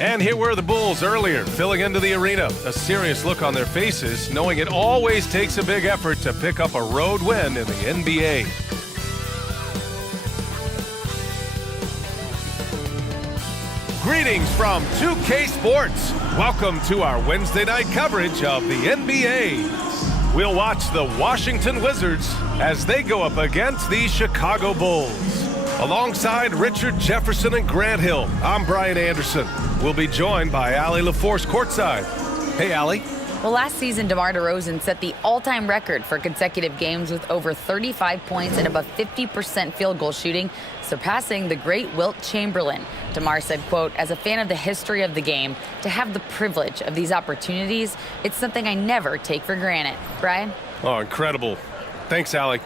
And here were the Bulls earlier, filling into the arena. A serious look on their faces, knowing it always takes a big effort to pick up a road win in the NBA. Greetings from 2K Sports. Welcome to our Wednesday night coverage of the NBA. We'll watch the Washington Wizards as they go up against the Chicago Bulls. Alongside Richard Jefferson and Grant Hill, I'm Brian Anderson. We'll be joined by Allie LaForce courtside. Hey, Allie. Well, last season, DeMar DeRozan set the all-time record for consecutive games with over 35 points and above 50% field goal shooting, surpassing the great Wilt Chamberlain. DeMar said, quote, "As a fan of the history of the game, to have the privilege of these opportunities, it's something I never take for granted." Brian? Oh, incredible. Thanks, Allie.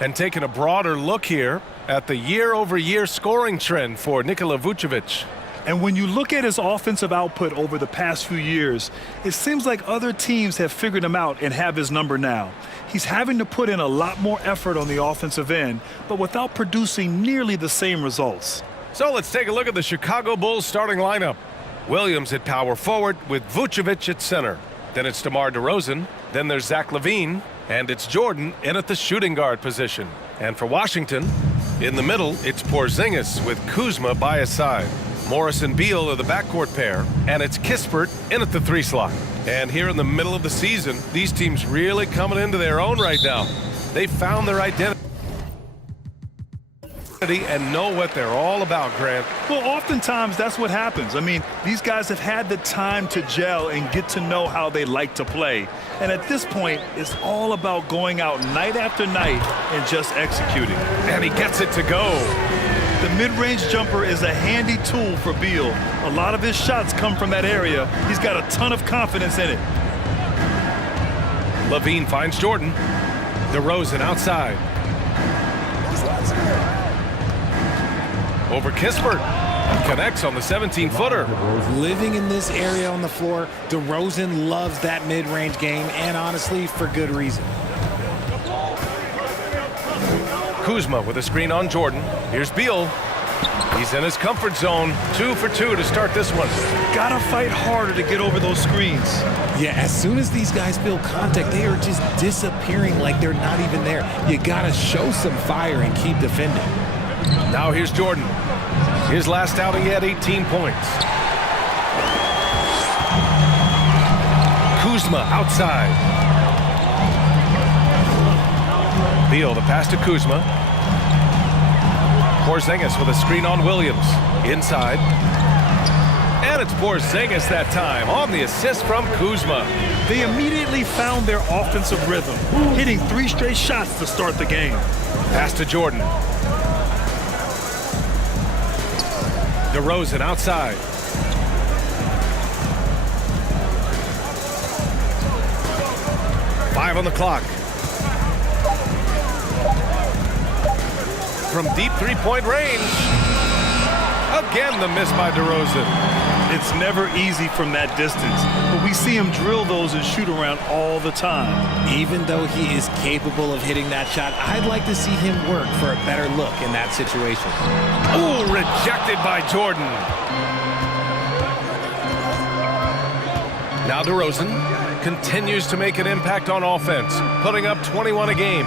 And taking a broader look here at the year-over-year scoring trend for Nikola Vucevic. And when you look at his offensive output over the past few years, it seems like other teams have figured him out and have his number now. He's having to put in a lot more effort on the offensive end, but without producing nearly the same results. So let's take a look at the Chicago Bulls starting lineup. Williams at power forward with Vucevic at center. Then it's DeMar DeRozan. Then there's Zach LaVine. And it's Jordan in at the shooting guard position. And for Washington, in the middle, it's Porzingis with Kuzma by his side. Morris and Beal are the backcourt pair, and it's Kispert in at the 3 slot. And here in the middle of the season, these teams really coming into their own right now. They found their identity and know what they're all about, Grant. Well, oftentimes that's what happens. I mean, these guys have had the time to gel and get to know how they like to play. And at this point, it's all about going out night after night and just executing. And he gets it to go. The mid-range jumper is a handy tool for Beal. A lot of his shots come from that area. He's got a ton of confidence in it. LaVine finds Jordan. DeRozan outside. Over Kispert. Connects on the 17-footer. Living in this area on the floor, DeRozan loves that mid-range game, and honestly, for good reason. Kuzma with a screen on Jordan. Here's Beal. He's in his comfort zone. 2 for 2 to start this one. Gotta fight harder to get over those screens. Yeah, as soon as these guys feel contact, they are just disappearing like they're not even there. You gotta show some fire and keep defending. Now here's Jordan. His last outing, he had 18 points. Kuzma outside. Beal, the pass to Kuzma. Porzingis with a screen on Williams. Inside. And it's Porzingis that time on the assist from Kuzma. They immediately found their offensive rhythm, hitting 3 straight shots to start the game. Pass to Jordan. DeRozan outside. Five on the clock. From deep three-point range. Again, the miss by DeRozan. It's never easy from that distance, but we see him drill those and shoot around all the time. Even though he is capable of hitting that shot, I'd like to see him work for a better look in that situation. Ooh, rejected by Jordan. Now DeRozan continues to make an impact on offense, putting up 21 a game.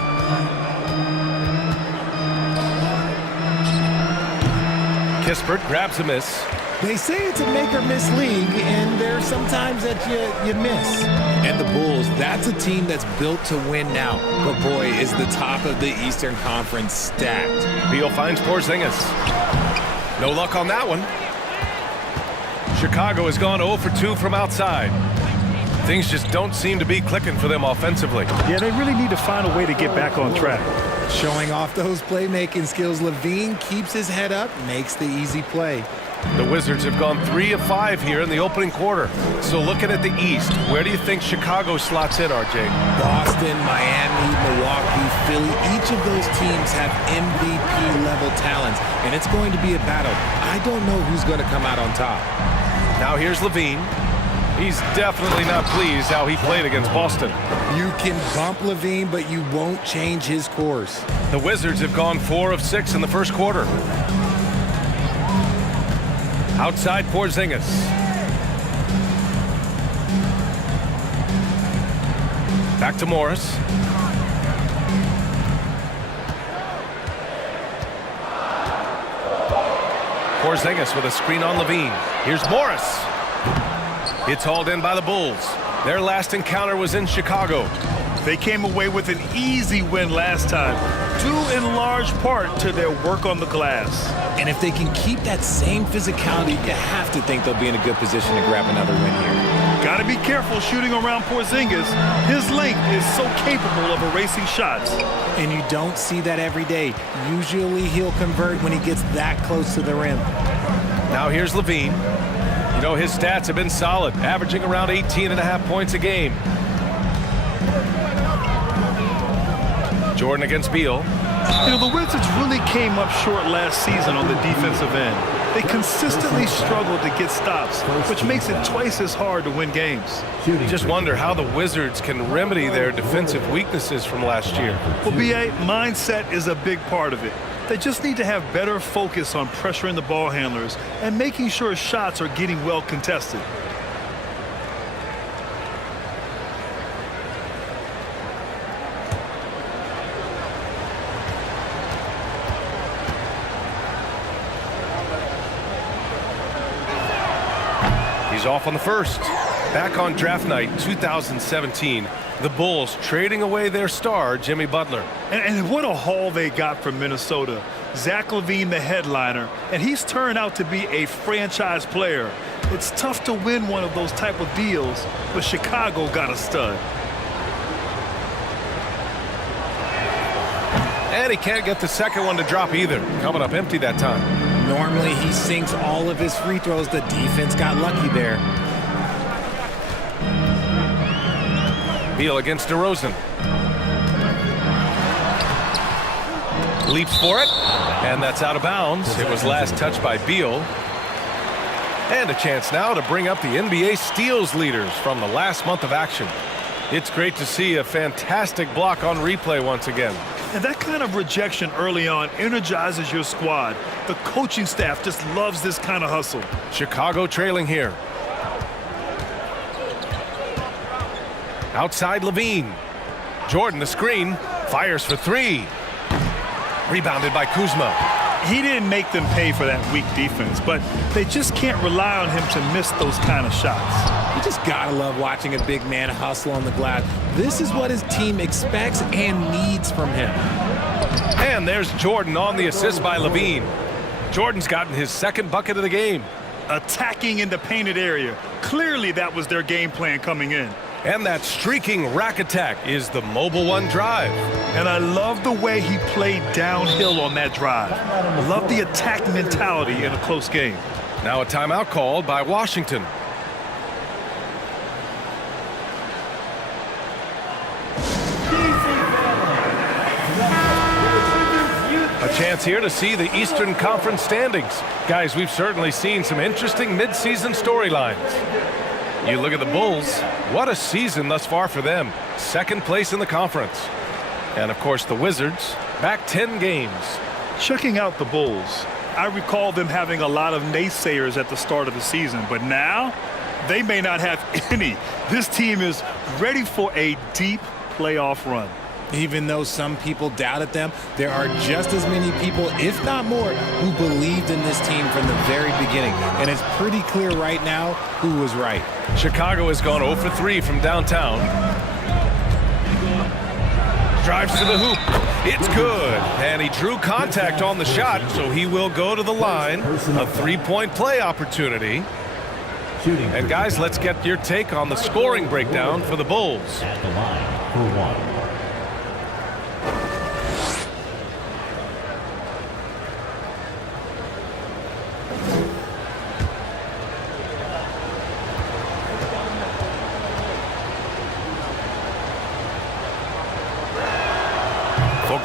Kispert grabs a miss. They say it's a make-or-miss league, and there's sometimes that you miss. And the Bulls, that's a team that's built to win now. But boy, is the top of the Eastern Conference stacked. Beal finds Porzingis. No luck on that one. Chicago has gone 0 for 2 from outside. Things just don't seem to be clicking for them offensively. Yeah, they really need to find a way to get back on track. Showing off those playmaking skills, LaVine keeps his head up, makes the easy play. The Wizards have gone 3 of 5 here in the opening quarter. So looking at the East, where do you think Chicago slots in, RJ? Boston, Miami, Milwaukee, Philly, each of those teams have MVP-level talents, and it's going to be a battle. I don't know who's going to come out on top. Now here's LaVine. He's definitely not pleased how he played against Boston. You can bump LaVine, but you won't change his course. The Wizards have gone 4 of 6 in the first quarter. Outside Porzingis. Back to Morris. Porzingis with a screen on Levine. Here's Morris. It's hauled in by the Bulls. Their last encounter was in Chicago. They came away with an easy win last time, due in large part to their work on the glass. And if they can keep that same physicality, you have to think they'll be in a good position to grab another win here. Got to be careful shooting around Porzingis. His length is so capable of erasing shots. And you don't see that every day. Usually he'll convert when he gets that close to the rim. Now here's Levine. You know, his stats have been solid, averaging around 18.5 points a game. Jordan against Beal. You know, the Wizards really came up short last season on the defensive end. They consistently struggled to get stops, which makes it twice as hard to win games. Just wonder how the Wizards can remedy their defensive weaknesses from last year. Well, B.A., mindset is a big part of it. They just need to have better focus on pressuring the ball handlers and making sure shots are getting well contested. He's off on the first. Back on draft night 2017, the Bulls trading away their star, Jimmy Butler. And what a haul they got from Minnesota. Zach LaVine, the headliner, and he's turned out to be a franchise player. It's tough to win one of those type of deals, but Chicago got a stud. And he can't get the second one to drop either. Coming up empty that time. Normally he sinks all of his free throws. The defense got lucky there. Beal against DeRozan. Leaps for it, and that's out of bounds. It was last touched by Beal. And a chance now to bring up the NBA steals leaders from the last month of action. It's great to see a fantastic block on replay once again. And that kind of rejection early on energizes your squad. The coaching staff just loves this kind of hustle. Chicago trailing here. Outside Levine. Jordan the screen. Fires for three. Rebounded by Kuzma. He didn't make them pay for that weak defense, but they just can't rely on him to miss those kind of shots. You just gotta love watching a big man hustle on the glass. This is what his team expects and needs from him. And there's Jordan on the assist by Levine. Jordan's gotten his second bucket of the game. Attacking in the painted area. Clearly that was their game plan coming in. And that streaking rack attack is the mobile one drive. And I love the way he played downhill on that drive. Love the attack mentality in a close game. Now a timeout called by Washington. A chance here to see the Eastern Conference standings. Guys, we've certainly seen some interesting midseason storylines. You look at the Bulls, what a season thus far for them. Second place in the conference. And of course the Wizards, back 10 games. Checking out the Bulls, I recall them having a lot of naysayers at the start of the season, but now they may not have any. This team is ready for a deep playoff run. Even though some people doubted them, there are just as many people, if not more, who believed in this team from the very beginning. And it's pretty clear right now who was right. Chicago has gone 0 for 3 from downtown. Drives to the hoop. It's good. And he drew contact on the shot, so he will go to the line. A three-point play opportunity. And guys, let's get your take on the scoring breakdown for the Bulls. At the line for one.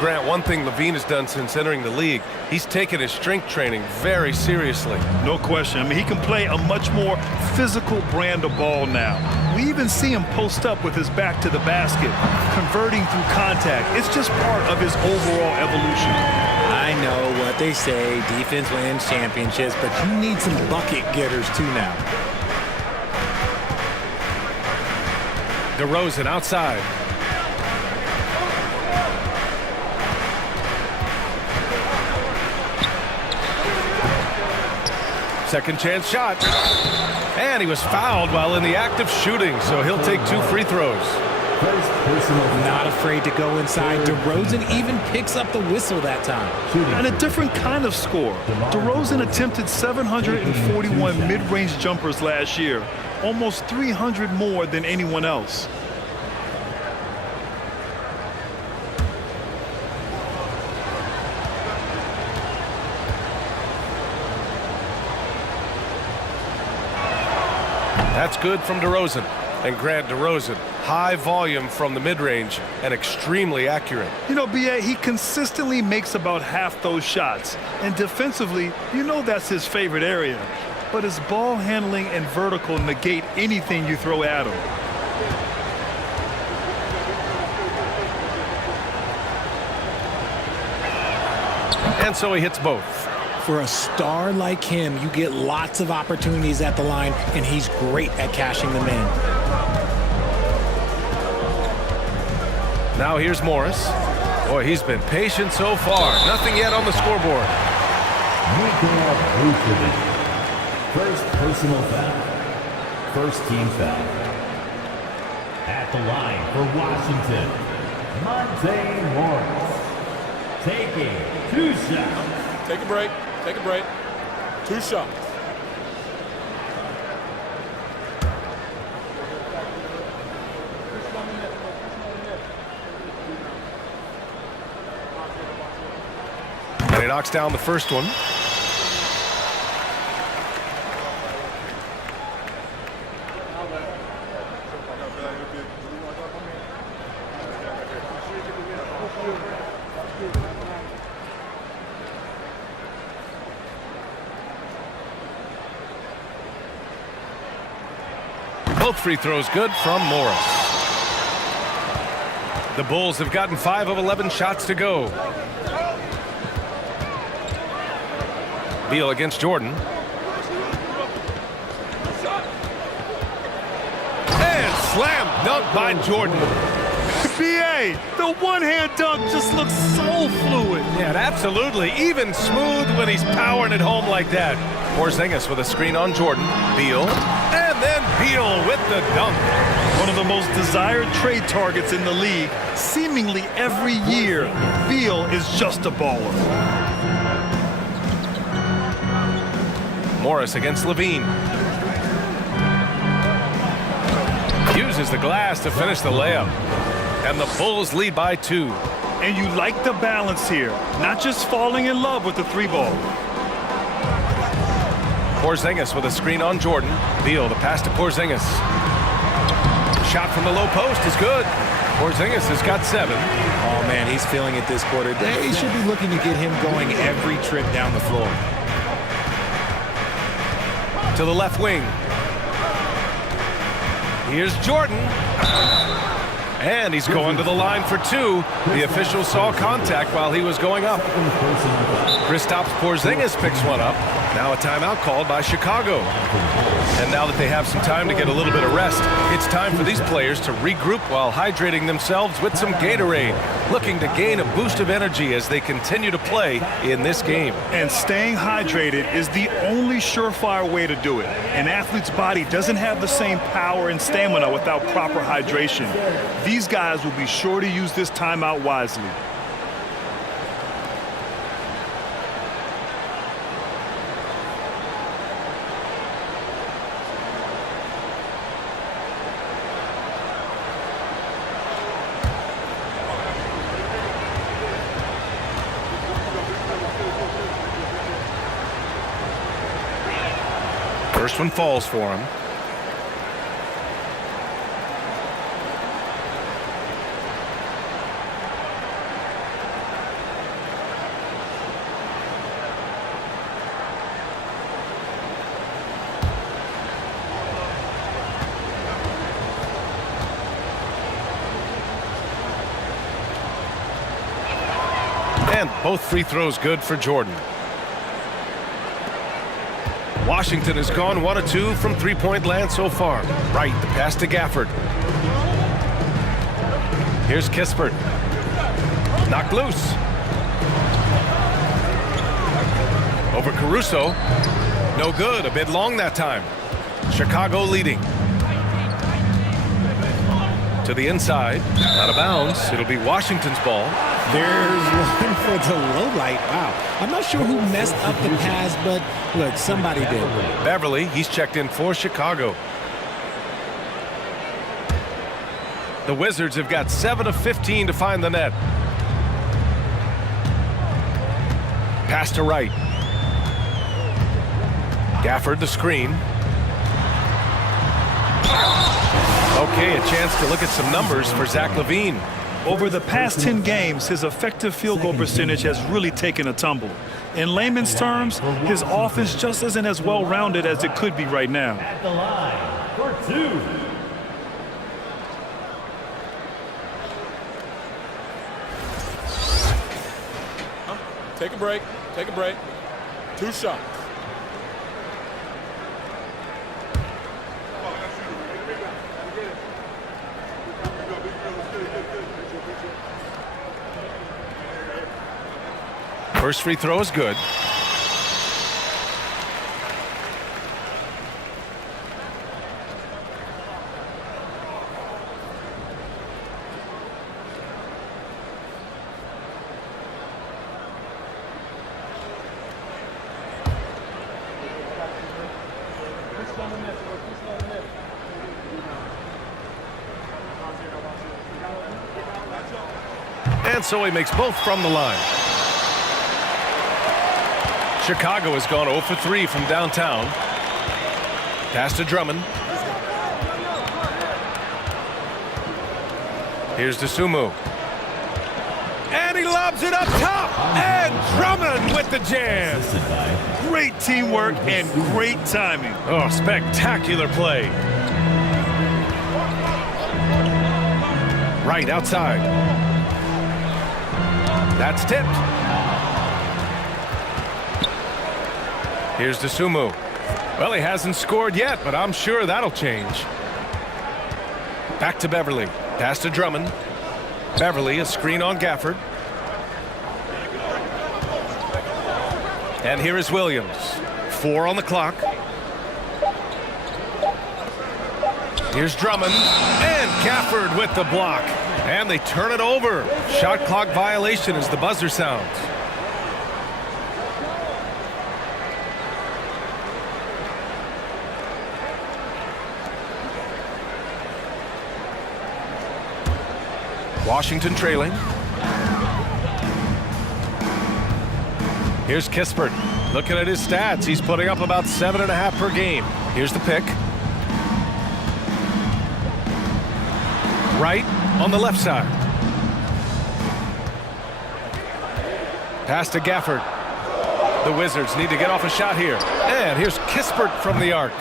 Grant, one thing Levine has done since entering the league, he's taken his strength training very seriously. No question. I mean, he can play a much more physical brand of ball now. We even see him post up with his back to the basket, converting through contact. It's just part of his overall evolution. I know what They say defense wins championships, but you need some bucket getters too now. DeRozan outside. Second chance shot. And he was fouled while in the act of shooting, so he'll take 2 free throws. Not afraid to go inside. DeRozan even picks up the whistle that time. And a different kind of score. DeRozan attempted 741 mid-range jumpers last year, almost 300 more than anyone else. That's good from DeRozan. And Grant, DeRozan, high volume from the mid-range and extremely accurate. You know, B.A., he consistently makes about half those shots. And defensively, you know that's his favorite area. But his ball handling and vertical negate anything you throw at him. And so he hits both. For a star like him, you get lots of opportunities at the line, and he's great at cashing them in. Now here's Morris. Boy, he's been patient so far. Nothing yet on the scoreboard. First personal foul. First team foul. At the line for Washington, Monte Morris. Taking 2 shots. Take a break. Take a break. 2 shots. And he knocks down the first one. Both free throws good from Morris. The Bulls have gotten 5 of 11 shots to go. Beal against Jordan. And slam dunk by Jordan. B.A., the one-hand dunk just looks so fluid. Yeah, absolutely. Even smooth when he's powering it home like that. Porzingis with a screen on Jordan. Beal. And then Beal with the dunk. One of the most desired trade targets in the league. Seemingly every year, Beal is just a baller. Morris against Levine. Uses the glass to finish the layup. And the Bulls lead by 2. And you like the balance here, not just falling in love with the 3-ball. Porzingis with a screen on Jordan. Beal, the pass to Porzingis. Shot from the low post is good. Porzingis has got 7. Oh, man, he's feeling it this quarter. They should be looking to get him going every trip down the floor. To the left wing. Here's Jordan. And he's going to the line for 2. The official saw contact while he was going up. Kristaps Porzingis picks one up. Now a timeout called by Chicago. And now that they have some time to get a little bit of rest, it's time for these players to regroup while hydrating themselves with some Gatorade, looking to gain a boost of energy as they continue to play in this game. And staying hydrated is the only surefire way to do it. An athlete's body doesn't have the same power and stamina without proper hydration. These guys will be sure to use this timeout wisely. First one falls for him. And both free throws good for Jordan. Washington has gone 1 of 2 from three-point land so far. Right, the pass to Gafford. Here's Kispert. Knocked loose. Over Caruso. No good, a bit long that time. Chicago leading. To the inside, out of bounds. It'll be Washington's ball. There's one for the low light. Wow. I'm not sure who messed up the pass, but look, somebody did. Beverly, he's checked in for Chicago. The Wizards have got 7 of 15 to find the net. Pass to Wright. Gafford the screen. Okay, a chance to look at some numbers for Zach LaVine. Over the past 10 games, his effective field goal percentage has really taken a tumble. In layman's terms, his offense just isn't as well-rounded as it could be right now. At the line for 2. Take a break. Take a break. 2 shots. First free throw is good. And so he makes both from the line. Chicago has gone 0 for 3 from downtown. Pass to Drummond. Here's DeSumo. And he lobs it up top. And Drummond with the jam. Great teamwork and great timing. Oh, spectacular play. Right outside. That's tipped. Here's DeSumo. Well, he hasn't scored yet, but I'm sure that'll change. Back to Beverly. Pass to Drummond. Beverly, a screen on Gafford. And here is Williams. 4 on the clock. Here's Drummond. And Gafford with the block. And they turn it over. Shot clock violation as the buzzer sounds. Washington trailing. Here's Kispert. Looking at his stats, he's putting up about 7.5 per game. Here's the pick. Right on the left side. Pass to Gafford. The Wizards need to get off a shot here. And here's Kispert from the arc.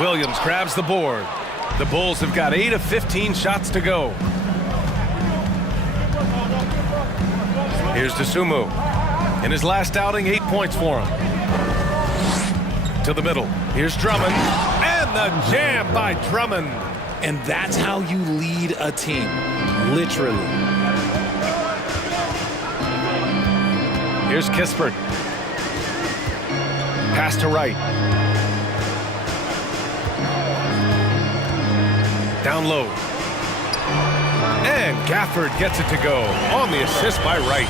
Williams grabs the board. The Bulls have got 8 of 15 shots to go. Here's DeSumo. In his last outing, 8 points for him. To the middle. Here's Drummond. And the jam by Drummond. And that's how you lead a team. Literally. Here's Kispert. Pass to Wright. Down low. And Gafford gets it to go on the assist by Wright.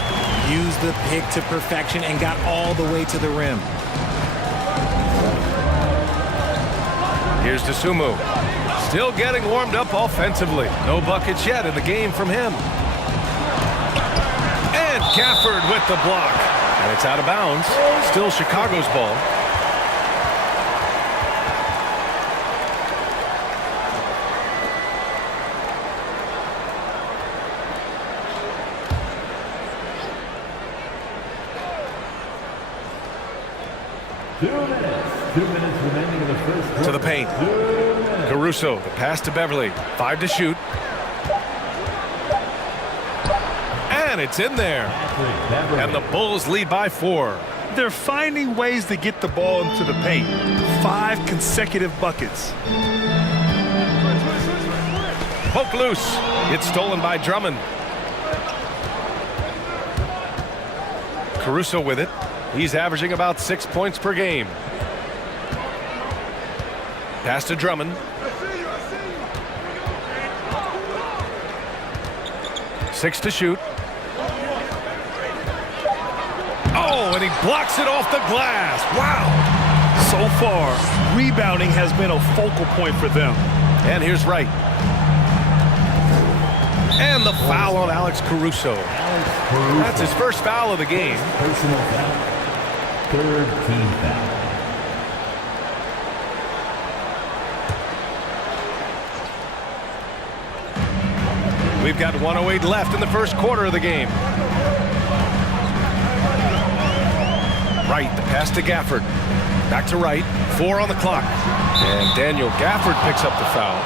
Used the pick to perfection and got all the way to the rim. Here's DeSumo. Still getting warmed up offensively. No buckets yet in the game from him. And Gafford with the block. And it's out of bounds. Still Chicago's ball. Two minutes remaining in the first. To the paint. Caruso, the pass to Beverly. 5 to shoot. And and it's in there. And the Bulls lead by 4. They're finding ways to get the ball into the paint. 5 consecutive buckets. Poke loose. It's stolen by Drummond. Caruso with it. He's averaging about 6 points per game. Pass to Drummond. 6 to shoot. Oh, and he blocks it off the glass. Wow. So far, rebounding has been a focal point for them. And here's Wright. And the foul on Alex Caruso. That's his first foul of the game. Personal foul. 3rd team foul. We've got 1:08 left in the first quarter of the game. Wright, the pass to Gafford. Back to Wright. 4 on the clock. And Daniel Gafford picks up the foul.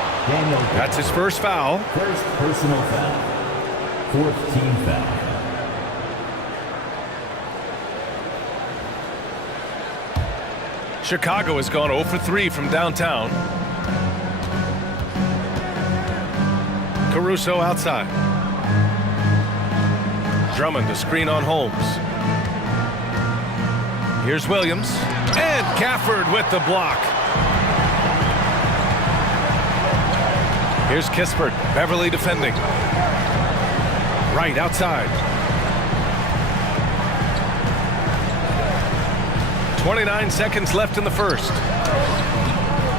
That's his first foul. 1st personal foul. 4th team foul. Chicago has gone 0 for 3 from downtown. Caruso outside. Drummond to screen on Holmes. Here's Williams. And Gafford with the block. Here's Kispert. Beverly defending. Right outside. 29 seconds left in the first.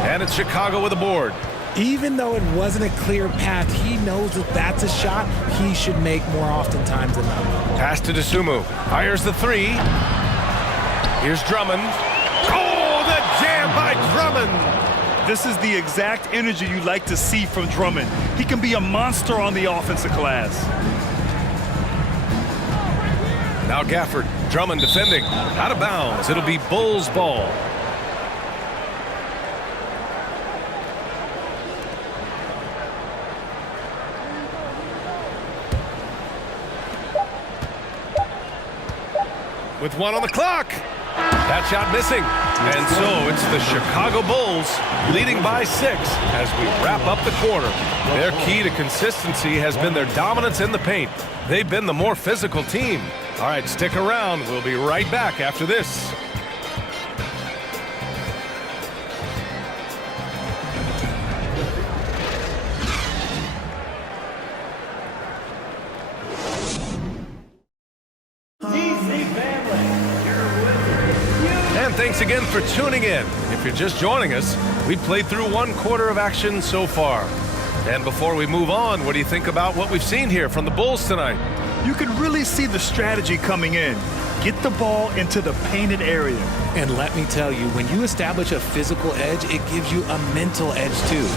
And it's Chicago with a board. Even though it wasn't a clear path, he knows that that's a shot he should make more oftentimes than not. Pass to DeSumo. Fires the 3. Here's Drummond. Oh, the jam by Drummond. This is the exact energy you like to see from Drummond. He can be a monster on the offensive glass. Now Gafford. Drummond defending. Out of bounds. It'll be Bulls ball. With 1 on the clock. That shot missing. And so it's the Chicago Bulls leading by 6 as we wrap up the quarter. Their key to consistency has been their dominance in the paint. They've been the more physical team. All right, stick around. We'll be right back after this. Thanks again for tuning in. If you're just joining us, we've played through 1 quarter of action so far. And before we move on, what do you think about what we've seen here from the Bulls tonight? You can really see the strategy coming in. Get the ball into the painted area. And let me tell you, when you establish a physical edge, it gives you a mental edge too.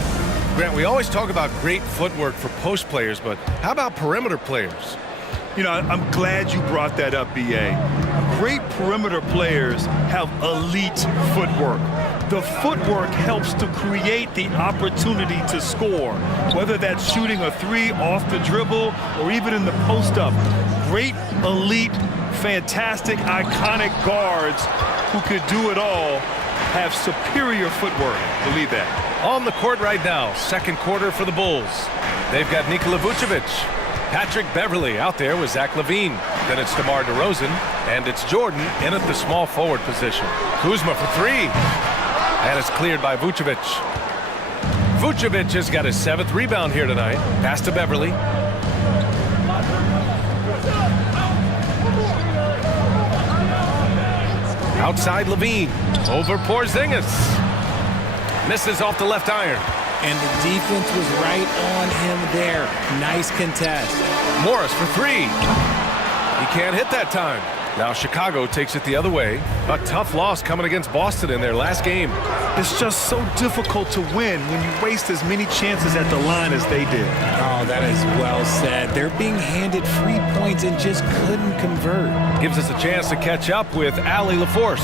Grant, we always talk about great footwork for post players, but how about perimeter players? You know, I'm glad you brought that up, B.A. Great perimeter players have elite footwork. The footwork helps to create the opportunity to score, whether that's shooting a 3 off the dribble or even in the post-up. Great, elite, fantastic, iconic guards who could do it all have superior footwork. Believe that. On the court right now, second quarter for the Bulls. They've got Nikola Vucevic. Patrick Beverly out there with Zach LaVine. Then it's DeMar DeRozan, and it's Jordan in at the small forward position. Kuzma for 3. And it's cleared by Vucevic. Vucevic has got his 7th rebound here tonight. Pass to Beverly. Outside LaVine. Over Porzingis. Misses off the left iron. And the defense was right on him there. Nice contest. Morris for 3. He can't hit that time. Now Chicago takes it the other way. A tough loss coming against Boston in their last game. It's just so difficult to win when you waste as many chances at the line as they did. Oh, that is well said. They're being handed free points and just couldn't convert. Gives us a chance to catch up with Allie LaForce.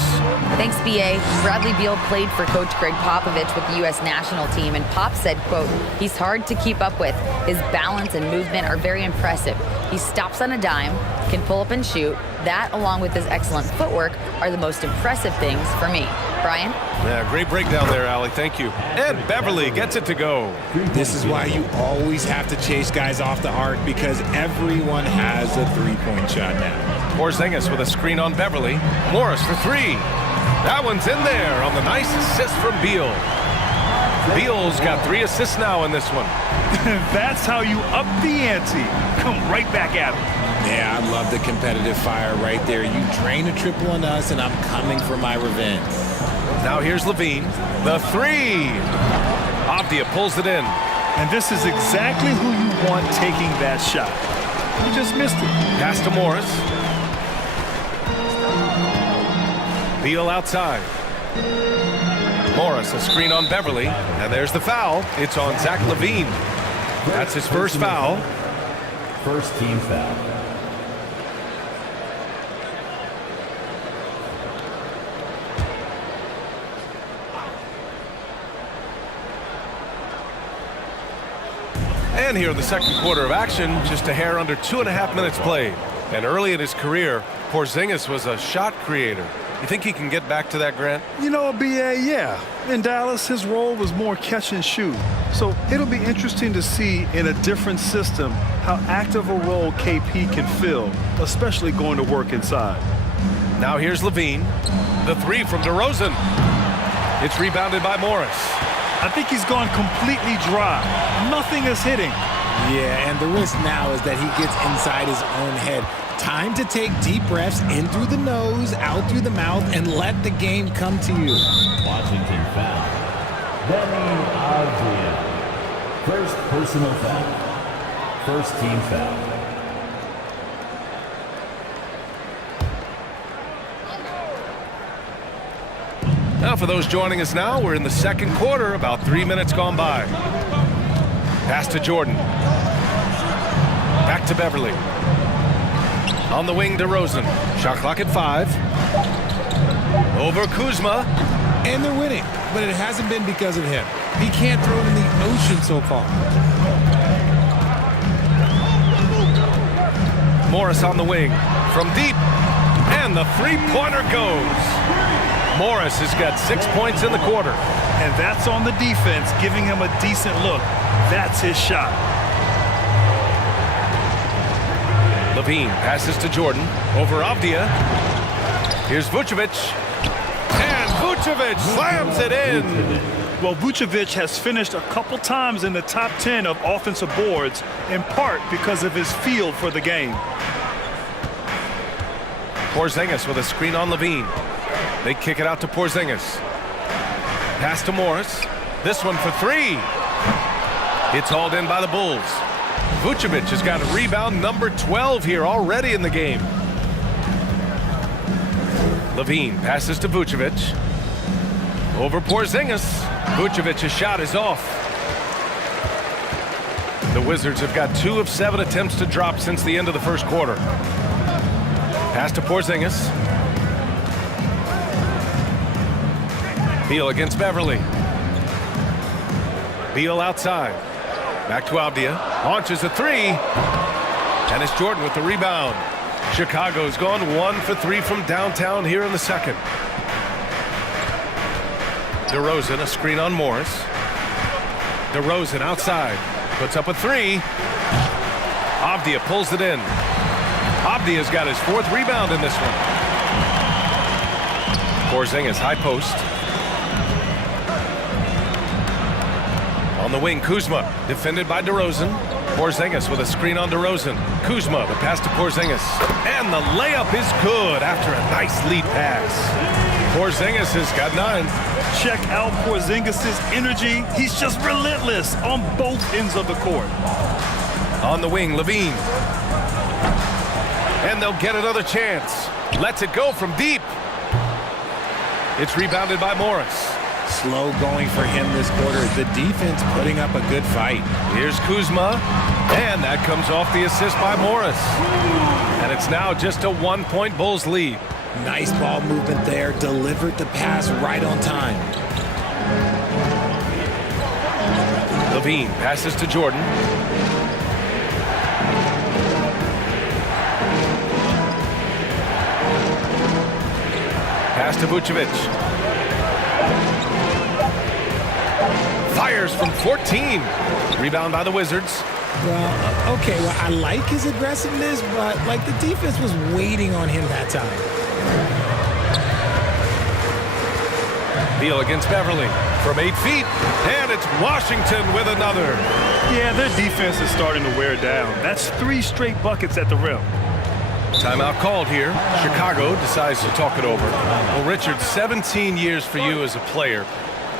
Thanks, B.A. Bradley Beal played for Coach Greg Popovich with the U.S. national team, and Pop said, quote, "He's hard to keep up with. His balance and movement are very impressive. He stops on a dime, can pull up and shoot. That, along with his excellent footwork, are the most impressive things for me. Brian? Yeah, great breakdown there, Allie. Thank you. Ed Beverly gets it to go. This is why you always have to chase guys off the arc, because everyone has a three-point shot now. Porzingis with a screen on Beverly. Morris for three. That one's in there on the nice assist from Beal. Beal's got 3 assists now in this one. That's how you up the ante. Come right back at him. Yeah, I love the competitive fire right there. You drain a triple on us, and I'm coming for my revenge. Now here's Levine. The 3. Avdia pulls it in. And this is exactly who you want taking that shot. You just missed it. Pass to Morris. Beal outside. Morris, a screen on Beverly. And there's the foul. It's on Zach LaVine. That's his first foul. First team foul. And here in the second quarter of action, just a hair under 2.5 minutes played. And early in his career, Porzingis was a shot creator. You think he can get back to that, Grant? You know, BA, yeah. In Dallas, his role was more catch and shoot. So it'll be interesting to see in a different system how active a role KP can fill, especially going to work inside. Now here's Levine. The 3 from DeRozan. It's rebounded by Morris. I think he's gone completely dry. Nothing is hitting. Yeah, and the risk now is that he gets inside his own head. Time to take deep breaths in through the nose, out through the mouth, and let the game come to you. Washington foul. Benny Avdia. First personal foul. First team foul. Now for those joining us now, we're in the second quarter, about 3 minutes gone by. Pass to Jordan. Back to Beverly. On the wing, DeRozan. Shot clock at 5. Over Kuzma. And they're winning, but it hasn't been because of him. He can't throw it in the ocean so far. Morris on the wing. From deep. And the three-pointer goes. Morris has got 6 points in the quarter. And that's on the defense, giving him a decent look. That's his shot. Levine passes to Jordan. Over Avdia. Here's Vucevic. And Vucevic slams it in. Well, Vucevic has finished a couple times in the top 10 of offensive boards, in part because of his feel for the game. Porzingis with a screen on Levine. They kick it out to Porzingis. Pass to Morris. This one for 3. It's hauled in by the Bulls. Vucevic has got a rebound number 12 here already in the game. Levine passes to Vucevic. Over Porzingis. Vucevic's shot is off. The Wizards have got 2 of 7 attempts to drop since the end of the first quarter. Pass to Porzingis. Beal against Beverly. Beal outside. Back to Avdia. Launches a 3. And it's Jordan with the rebound. Chicago's gone 1 for 3 from downtown here in the second. DeRozan, a screen on Morris. DeRozan outside. Puts up a 3. Avdia pulls it in. Avdia's got his 4th rebound in this one. Porzingis high post. On the wing, Kuzma, defended by DeRozan. Porzingis with a screen on DeRozan. Kuzma, the pass to Porzingis. And the layup is good after a nice lead pass. Porzingis has got 9. Check out Porzingis' energy. He's just relentless on both ends of the court. On the wing, Levine. And they'll get another chance. Lets it go from deep. It's rebounded by Morris. Slow going for him this quarter. The defense putting up a good fight. Here's Kuzma. And that comes off the assist by Morris. And it's now just a 1-point Bulls lead. Nice ball movement there. Delivered the pass right on time. Levine passes to Jordan. Pass to Vucevic. Fires from 14. Rebound by the Wizards. Well, okay, well, I like his aggressiveness, but, like, the defense was waiting on him that time. Beal against Beverly from 8 feet. And it's Washington with another. Yeah, their defense is starting to wear down. That's 3 straight buckets at the rim. Timeout called here. Chicago decides to talk it over. Well, Richard, 17 years for you as a player.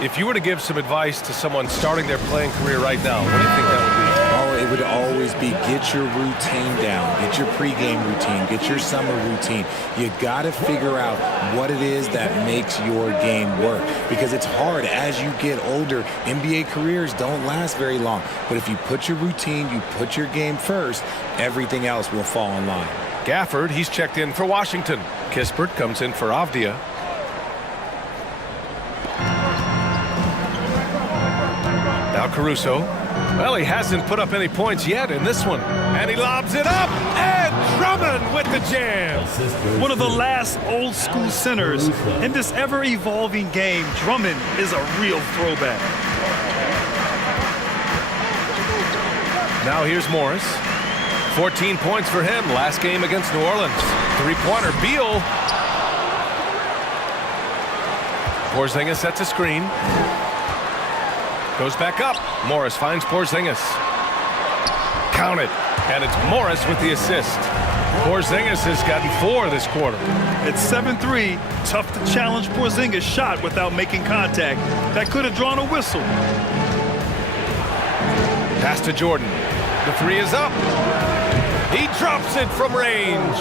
If you were to give some advice to someone starting their playing career right now, what do you think that would be? Oh, it would always be get your routine down, get your pregame routine, get your summer routine. You got to figure out what it is that makes your game work, because it's hard as you get older. NBA careers don't last very long, but if you put your routine, you put your game first, everything else will fall in line. Gafford, he's checked in for Washington. Kispert comes in for Avdia. Now Caruso. Well, he hasn't put up any points yet in this one. And he lobs it up. And Drummond with the jam. One of the last old-school centers in this ever-evolving game. Drummond is a real throwback. Now here's Morris. 14 points for him last game against New Orleans. Three-pointer, Beal. Porzingis sets a screen. Goes back up. Morris finds Porzingis. Count it. And it's Morris with the assist. Porzingis has gotten 4 this quarter. It's 7-3. Tough to challenge Porzingis' shot without making contact. That could have drawn a whistle. Pass to Jordan. The 3 is up. He drops it from range.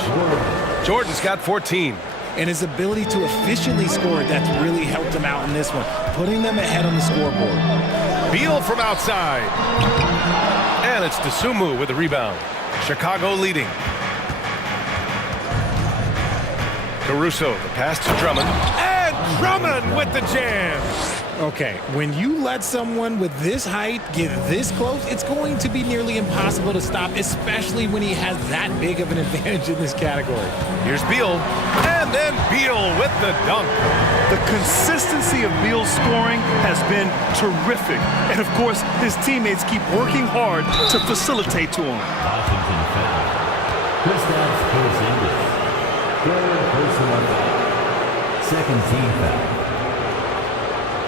Jordan's got 14. And his ability to efficiently score, that's really helped him out in this one, putting them ahead on the scoreboard. Beal from outside. And it's Dosunmu with the rebound. Chicago leading. Caruso, the pass to Drummond. And Drummond with the jam. Okay, when you let someone with this height get this close, it's going to be nearly impossible to stop, especially when he has that big of an advantage in this category. Here's Beal, and then Beal with the dunk. The consistency of Beal's scoring has been terrific. And, of course, his teammates keep working hard to facilitate to him. Washington foul. Kristaps Porzingis. Third personal foul. Second team foul.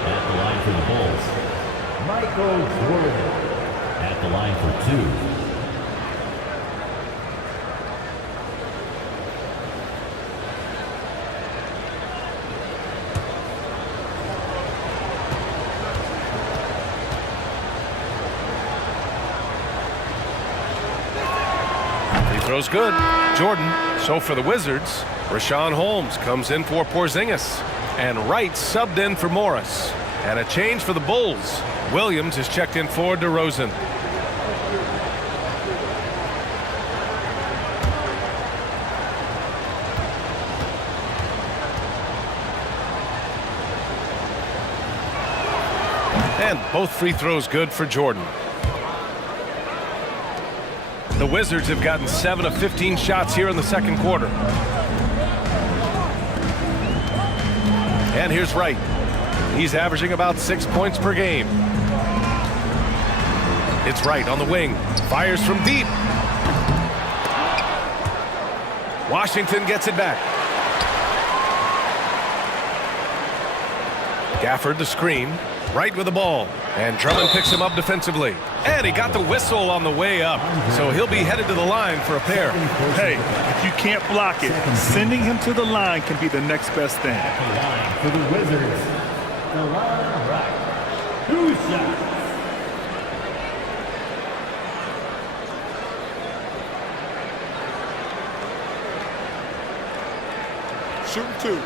At the line for the Bulls, Michael Jordan. At the line for 2. He throws good. Jordan. So for the Wizards, Rashawn Holmes comes in for Porzingis. And Wright subbed in for Morris. And a change for the Bulls. Williams is checked in for DeRozan. And both free throws good for Jordan. The Wizards have gotten 7 of 15 shots here in the second quarter. And here's Wright. He's averaging about 6 points per game. It's Wright on the wing. Fires from deep. Washington gets it back. Gafford the screen. Wright with the ball. And Drummond picks him up defensively. And he got the whistle on the way up. So he'll be headed to the line for a pair. Hey, if you can't block it, sending him to the line can be the next best thing. For the Wizards, Delon Wright. 2 shots. Shooting 2.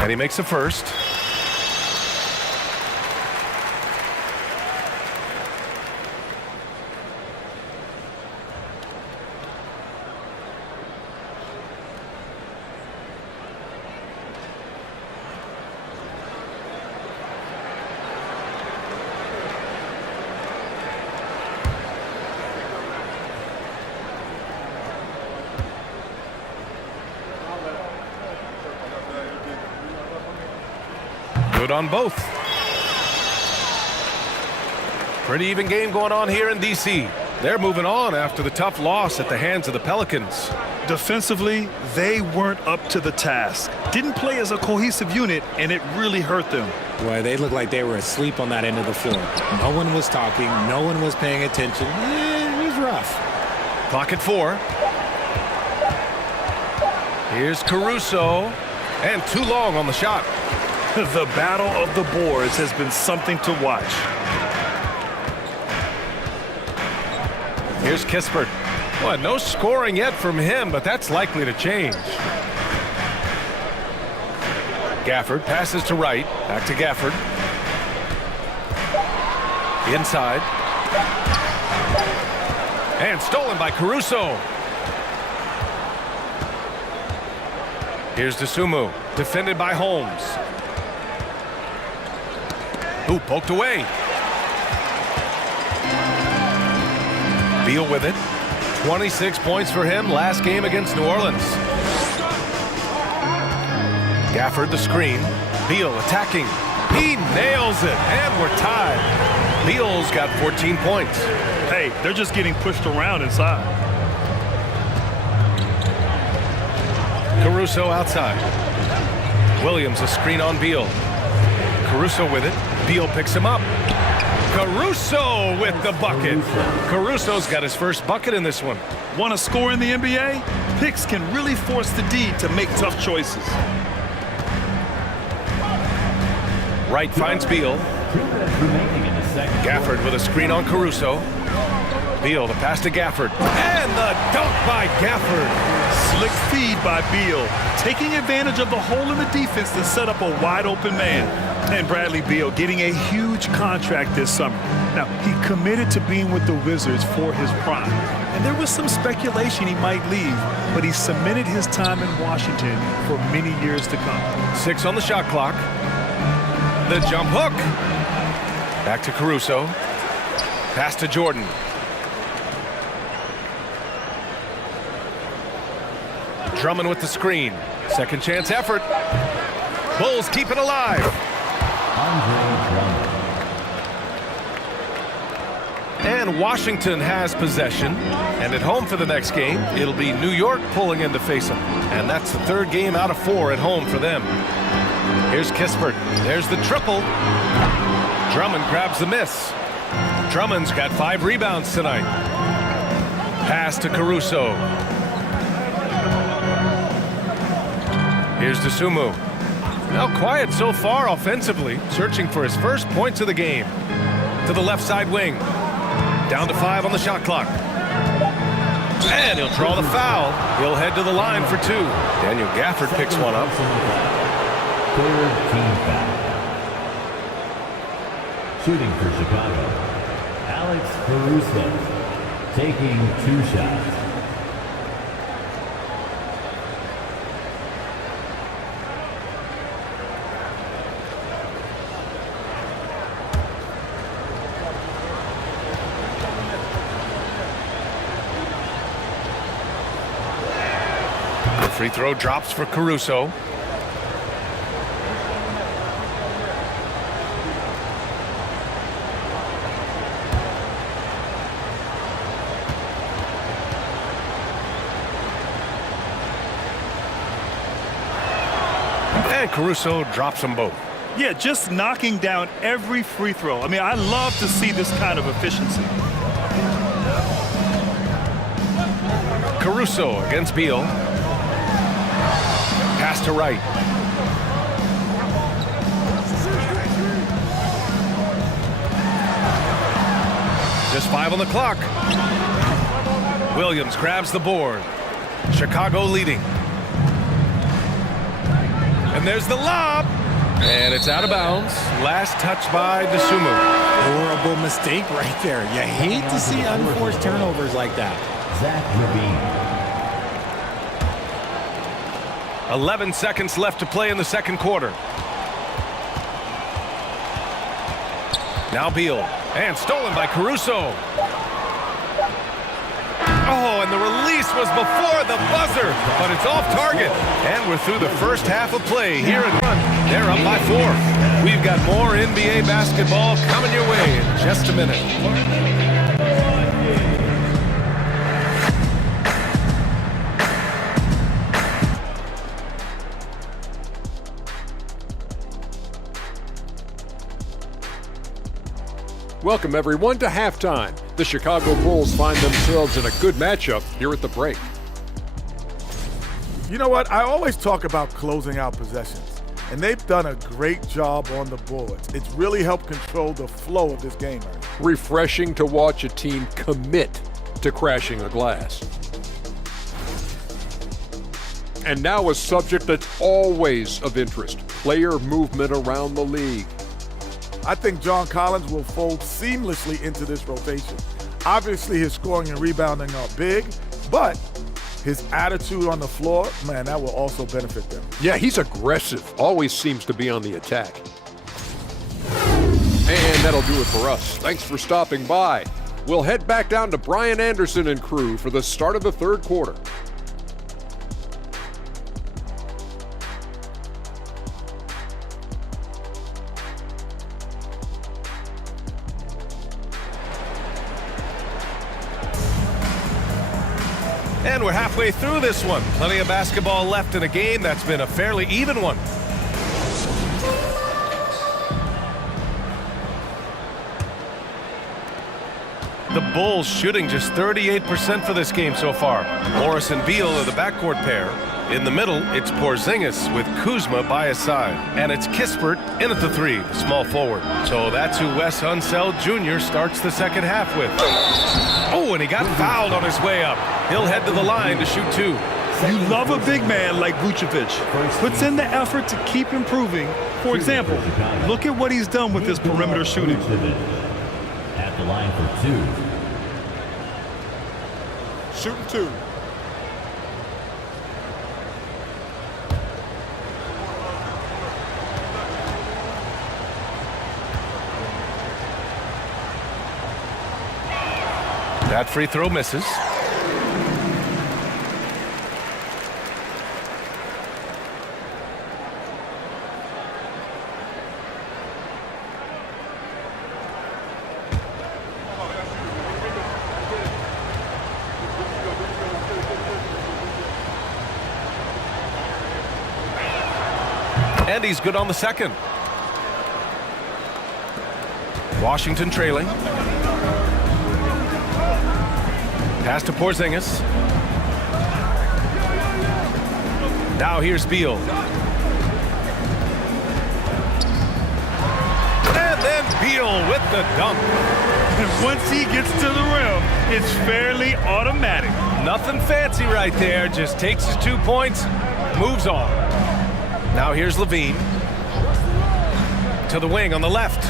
And he makes the first. Good on both. Pretty even game going on here in D.C. They're moving on after the tough loss at the hands of the Pelicans. Defensively, they weren't up to the task. Didn't play as a cohesive unit, and it really hurt them. Boy, they looked like they were asleep on that end of the floor. No one was talking. No one was paying attention. It was rough. Clock at 4. Here's Caruso. And too long on the shot. The battle of the boards has been something to watch. Here's Kispert. Well, no scoring yet from him, but that's likely to change. Gafford passes to Wright. Back to Gafford. Inside. And stolen by Caruso. Here's DeSumo. Defended by Holmes. Who poked away. Beal with it. 26 points for him last game against New Orleans. Gafford the screen. Beal attacking. He nails it, and we're tied. Beal's got 14 points. Hey, they're just getting pushed around inside. Caruso outside. Williams a screen on Beal. Caruso with it. Beal picks him up. Caruso with the bucket. Caruso's got his first bucket in this one. Want to score in the NBA? Picks can really force the D to make tough choices. Wright finds Beal. Gafford with a screen on Caruso. Beal the pass to Gafford. And the dunk by Gafford. Slick feed by Beal, taking advantage of the hole in the defense to set up a wide open man. And Bradley Beal getting a huge contract this summer. Now, he committed to being with the Wizards for his prime. And there was some speculation he might leave, but he cemented his time in Washington for many years to come. 6 on the shot clock. The jump hook. Back to Caruso. Pass to Jordan. Drummond with the screen. Second chance effort. Bulls keep it alive. And Washington has possession. And at home for the next game, it'll be New York pulling in to face them. And that's the third game out of 4 at home for them. Here's Kispert. There's the triple. Drummond grabs the miss. Drummond's got 5 rebounds tonight. Pass to Caruso. Here's DeSumo. Now quiet so far offensively, searching for his first points of the game. To the left side wing. Down to 5 on the shot clock. And he'll draw the foul. He'll head to the line for 2. Daniel Gafford picks one up. Third team foul. Shooting for Chicago, Alex Caruso, taking 2 shots. The free throw drops for Caruso. And Caruso drops them both. Yeah, just knocking down every free throw. I mean, I love to see this kind of efficiency. Caruso against Beal. Pass to Wright. Just 5 on the clock. Williams grabs the board. Chicago leading. And there's the lob. And it's out of bounds. Last touch by DeSumo. Horrible mistake right there. You hate to see unforced turnovers like that. Zach LaVine. 11 seconds left to play in the second quarter. Now Beal. And stolen by Caruso. Oh, and the release was before the buzzer, but it's off target. And we're through the first half of play here in front. They're up by 4. We've got more NBA basketball coming your way in just a minute. Welcome, everyone, to halftime. The Chicago Bulls find themselves in a good matchup here at the break. You know what? I always talk about closing out possessions, and they've done a great job on the boards. It's really helped control the flow of this game. Refreshing to watch a team commit to crashing the glass. And now a subject that's always of interest, player movement around the league. I think John Collins will fold seamlessly into this rotation. Obviously, his scoring and rebounding are big, but his attitude on the floor, man, that will also benefit them. Yeah, he's aggressive, always seems to be on the attack. And that'll do it for us. Thanks for stopping by. We'll head back down to Brian Anderson and crew for the start of the third quarter. And we're halfway through this one. Plenty of basketball left in a game that's been a fairly even one. The Bulls shooting just 38% for this game so far. Morris and Beal are the backcourt pair. In the middle, it's Porzingis with Kuzma by his side. And it's Kispert in at the three, the small forward. So that's who Wes Unseld Jr. starts the second half with. Oh, and he got fouled on his way up. He'll head to the line to shoot two. You love a big man like Vucevic. Puts in the effort to keep improving. For example, look at what he's done with his perimeter shooting. At the line for two. Shooting two. That free throw misses. And he's good on the second. Washington trailing. Pass to Porzingis. Now here's Beal. And then Beal with the dunk. And once he gets to the rim, it's fairly automatic. Nothing fancy right there. Just takes his 2 points, moves on. Now here's Levine. To the wing on the left.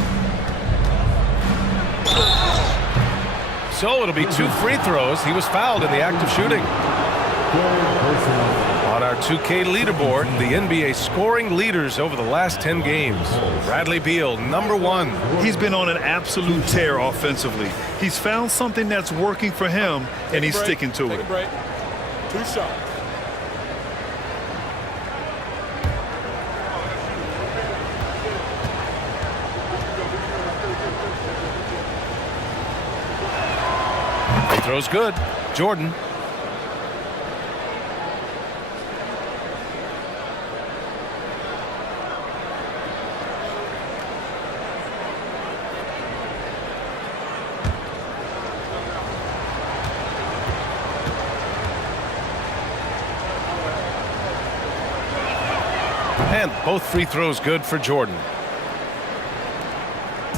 So it'll be 2 free throws. He was fouled in the act of shooting. On our 2K leaderboard, the NBA scoring leaders over the last 10 games. Bradley Beal, number 1. He's been on an absolute tear offensively. He's found something that's working for him, and he's sticking to it. Take a break. 2 shots. Free throw's good. Jordan. And both free throws good for Jordan.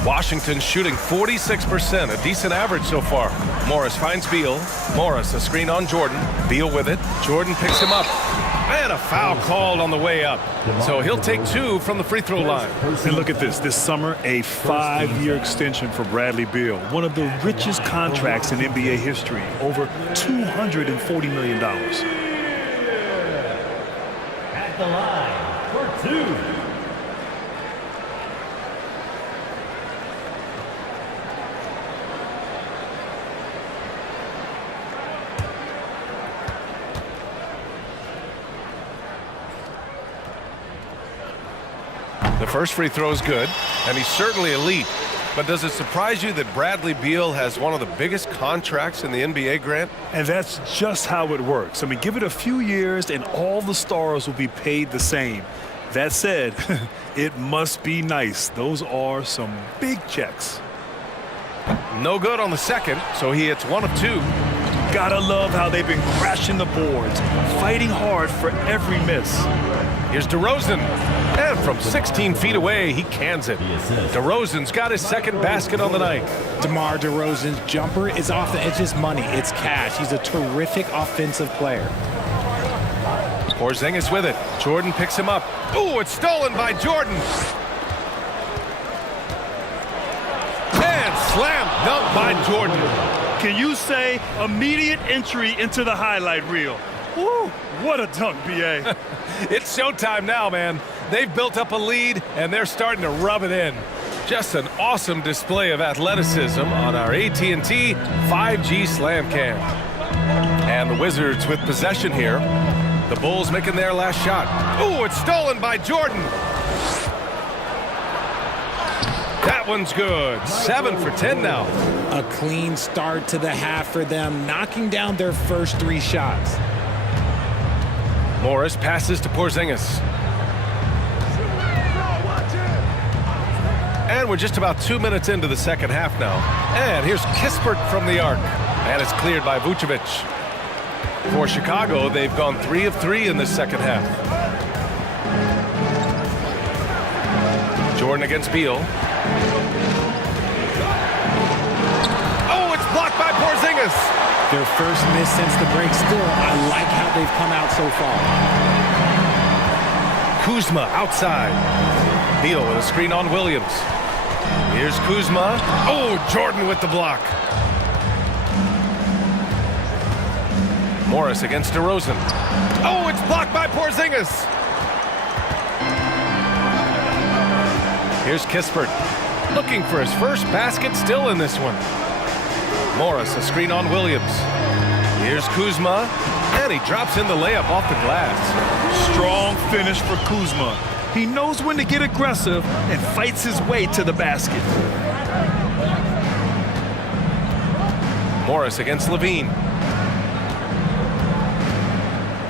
Washington shooting 46%, a decent average so far. Morris finds Beal. Morris, a screen on Jordan. Beal with it. Jordan picks him up. And a foul called on the way up. So he'll take 2 from the free throw line. And look at this. This summer, a 5-year extension for Bradley Beal. One of the richest contracts in NBA history. Over $240 million. At the line for 2. The first free throw is good, and he's certainly elite. But does it surprise you that Bradley Beal has one of the biggest contracts in the NBA, Grant? And that's just how it works. I mean, give it a few years and all the stars will be paid the same. That said, it must be nice. Those are some big checks. No good on the second, so he hits 1 of 2. Gotta love how they've been crashing the boards, fighting hard for every miss. Here's DeRozan, and from 16 feet away, he cans it. DeRozan's got his second basket on the night. DeMar DeRozan's jumper is off the edge. It's money. It's cash. He's a terrific offensive player. Porzingis with it. Jordan picks him up. Ooh, it's stolen by Jordan. And slam dunk by Jordan. Can you say immediate entry into the highlight reel? Woo, what a dunk, B.A. It's showtime now, man. They've built up a lead, and they're starting to rub it in. Just an awesome display of athleticism on our AT&T 5G Slam Cam. And the Wizards with possession here. The Bulls making their last shot. Ooh, it's stolen by Jordan. That one's good. 7 for 10 now. A clean start to the half for them, knocking down their first 3 shots. Morris passes to Porzingis. And we're just about 2 minutes into the second half now. And here's Kispert from the arc. And it's cleared by Vucevic. For Chicago, they've gone 3 of 3 in this second half. Jordan against Beal. Oh, it's blocked by Porzingis. Their first miss since the break. Still, I like how they've come out so far. Kuzma outside. Beal with a screen on Williams. Here's Kuzma. Oh, Jordan with the block. Morris against DeRozan. Oh, it's blocked by Porzingis. Here's Kispert. Looking for his first basket, still in this one. Morris, a screen on Williams. Here's Kuzma, and he drops in the layup off the glass. Strong finish for Kuzma. He knows when to get aggressive and fights his way to the basket. Morris against Levine.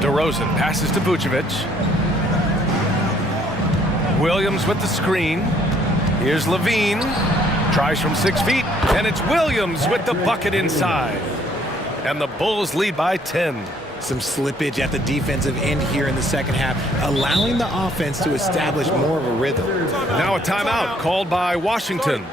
DeRozan passes to Vucevic. Williams with the screen. Here's Levine. Tries from 6 feet, and it's Williams with the bucket inside. And the Bulls lead by 10. Some slippage at the defensive end here in the second half, allowing the offense to establish more of a rhythm. Now a timeout called by Washington.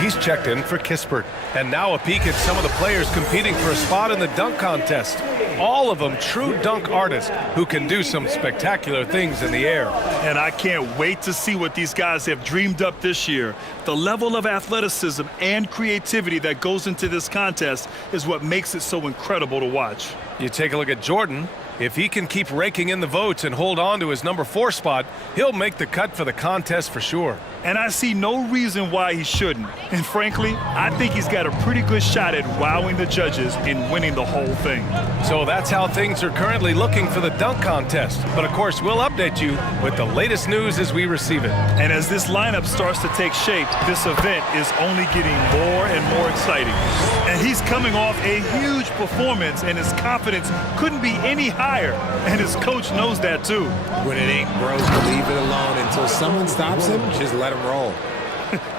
He's checked in for Kispert. And now a peek at some of the players competing for a spot in the dunk contest. All of them true dunk artists who can do some spectacular things in the air. And I can't wait to see what these guys have dreamed up this year. The level of athleticism and creativity that goes into this contest is what makes it so incredible to watch. You take a look at Jordan. If he can keep raking in the votes and hold on to his number 4 spot, he'll make the cut for the contest for sure. And I see no reason why he shouldn't. And frankly, I think he's got a pretty good shot at wowing the judges and winning the whole thing. So that's how things are currently looking for the dunk contest. But of course, we'll update you with the latest news as we receive it. And as this lineup starts to take shape, this event is only getting more and more exciting. And he's coming off a huge performance, and his confidence couldn't be any higher. And his coach knows that too. When it ain't broke, leave it alone until someone stops him. Just let him roll.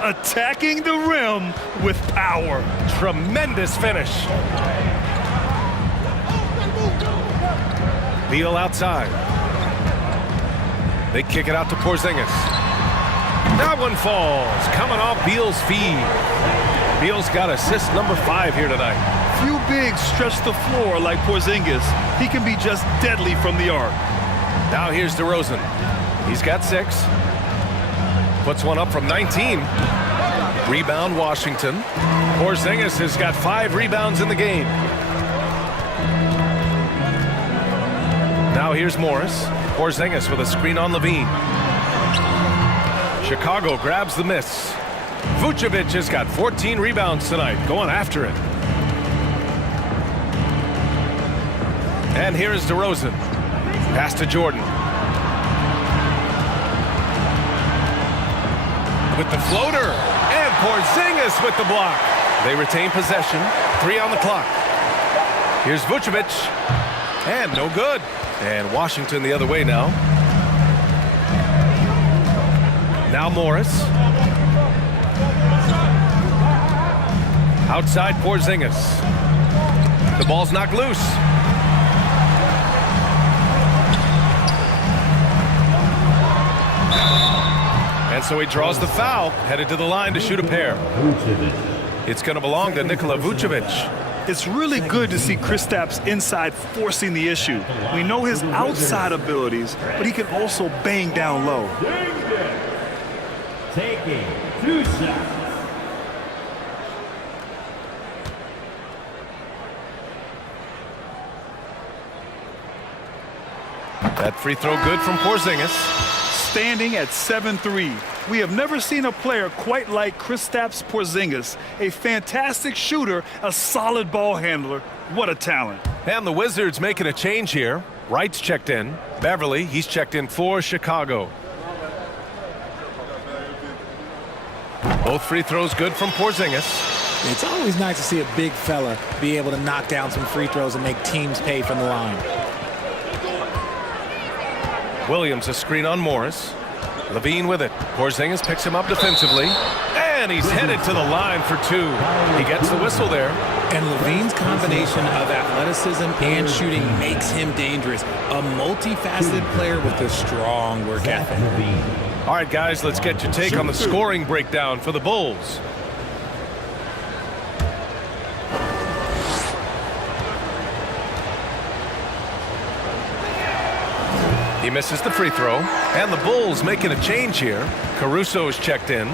Attacking the rim with power. Tremendous finish. Beal outside. They kick it out to Porzingis. That one falls, coming off Beal's feed. Beal's got assist number 5 here tonight. Few bigs stretch the floor like Porzingis. He can be just deadly from the arc. Now here's DeRozan. He's got 6. Puts one up from 19. Rebound Washington. Porzingis has got 5 rebounds in the game. Now here's Morris. Porzingis with a screen on Levine. Chicago grabs the miss. Vucevic has got 14 rebounds tonight, going after it. And here is DeRozan. Pass to Jordan. With the floater. And Porzingis with the block. They retain possession. 3 on the clock. Here's Vucevic. And no good. And Washington the other way now. Now Morris. Outside Porzingis. The ball's knocked loose. And so he draws the foul, headed to the line to shoot a pair. It's going to belong to Nikola Vucevic. It's really good to see Kristaps inside forcing the issue. We know his outside abilities, but he can also bang down low. Taking 2 shots. That free throw good from Porzingis. Standing at 7-3. We have never seen a player quite like Kristaps Porzingis. A fantastic shooter, a solid ball handler. What a talent. And the Wizards making a change here. Wright's checked in. Beverly, he's checked in for Chicago. Both free throws good from Porzingis. It's always nice to see a big fella be able to knock down some free throws and make teams pay from the line. Williams a screen on Morris. Levine with it. Porzingis picks him up defensively. And he's headed to the line for 2. He gets the whistle there. And Levine's combination of athleticism and shooting makes him dangerous. A multifaceted player with a strong work ethic. All right, guys, let's get your take on the scoring breakdown for the Bulls. He misses the free throw, and the Bulls making a change here. Caruso's checked in.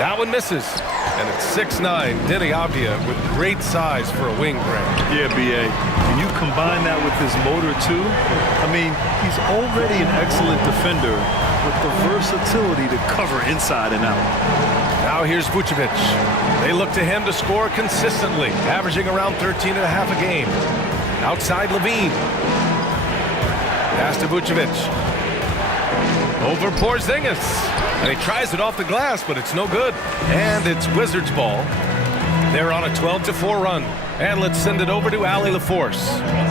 That one misses. And it's 6'9", Denny Avdia with great size for a wing, Greg. Yeah, B.A. When you combine that with his motor, too, I mean, he's already an excellent defender with the versatility to cover inside and out. Now here's Vucevic. They look to him to score consistently, averaging around 13.5 a game. Outside Levine. Pass to Vucevic. Over Porzingis. And he tries it off the glass, but it's no good. And it's Wizards ball. They're on a 12-4 run. And let's send it over to Allie LaForce.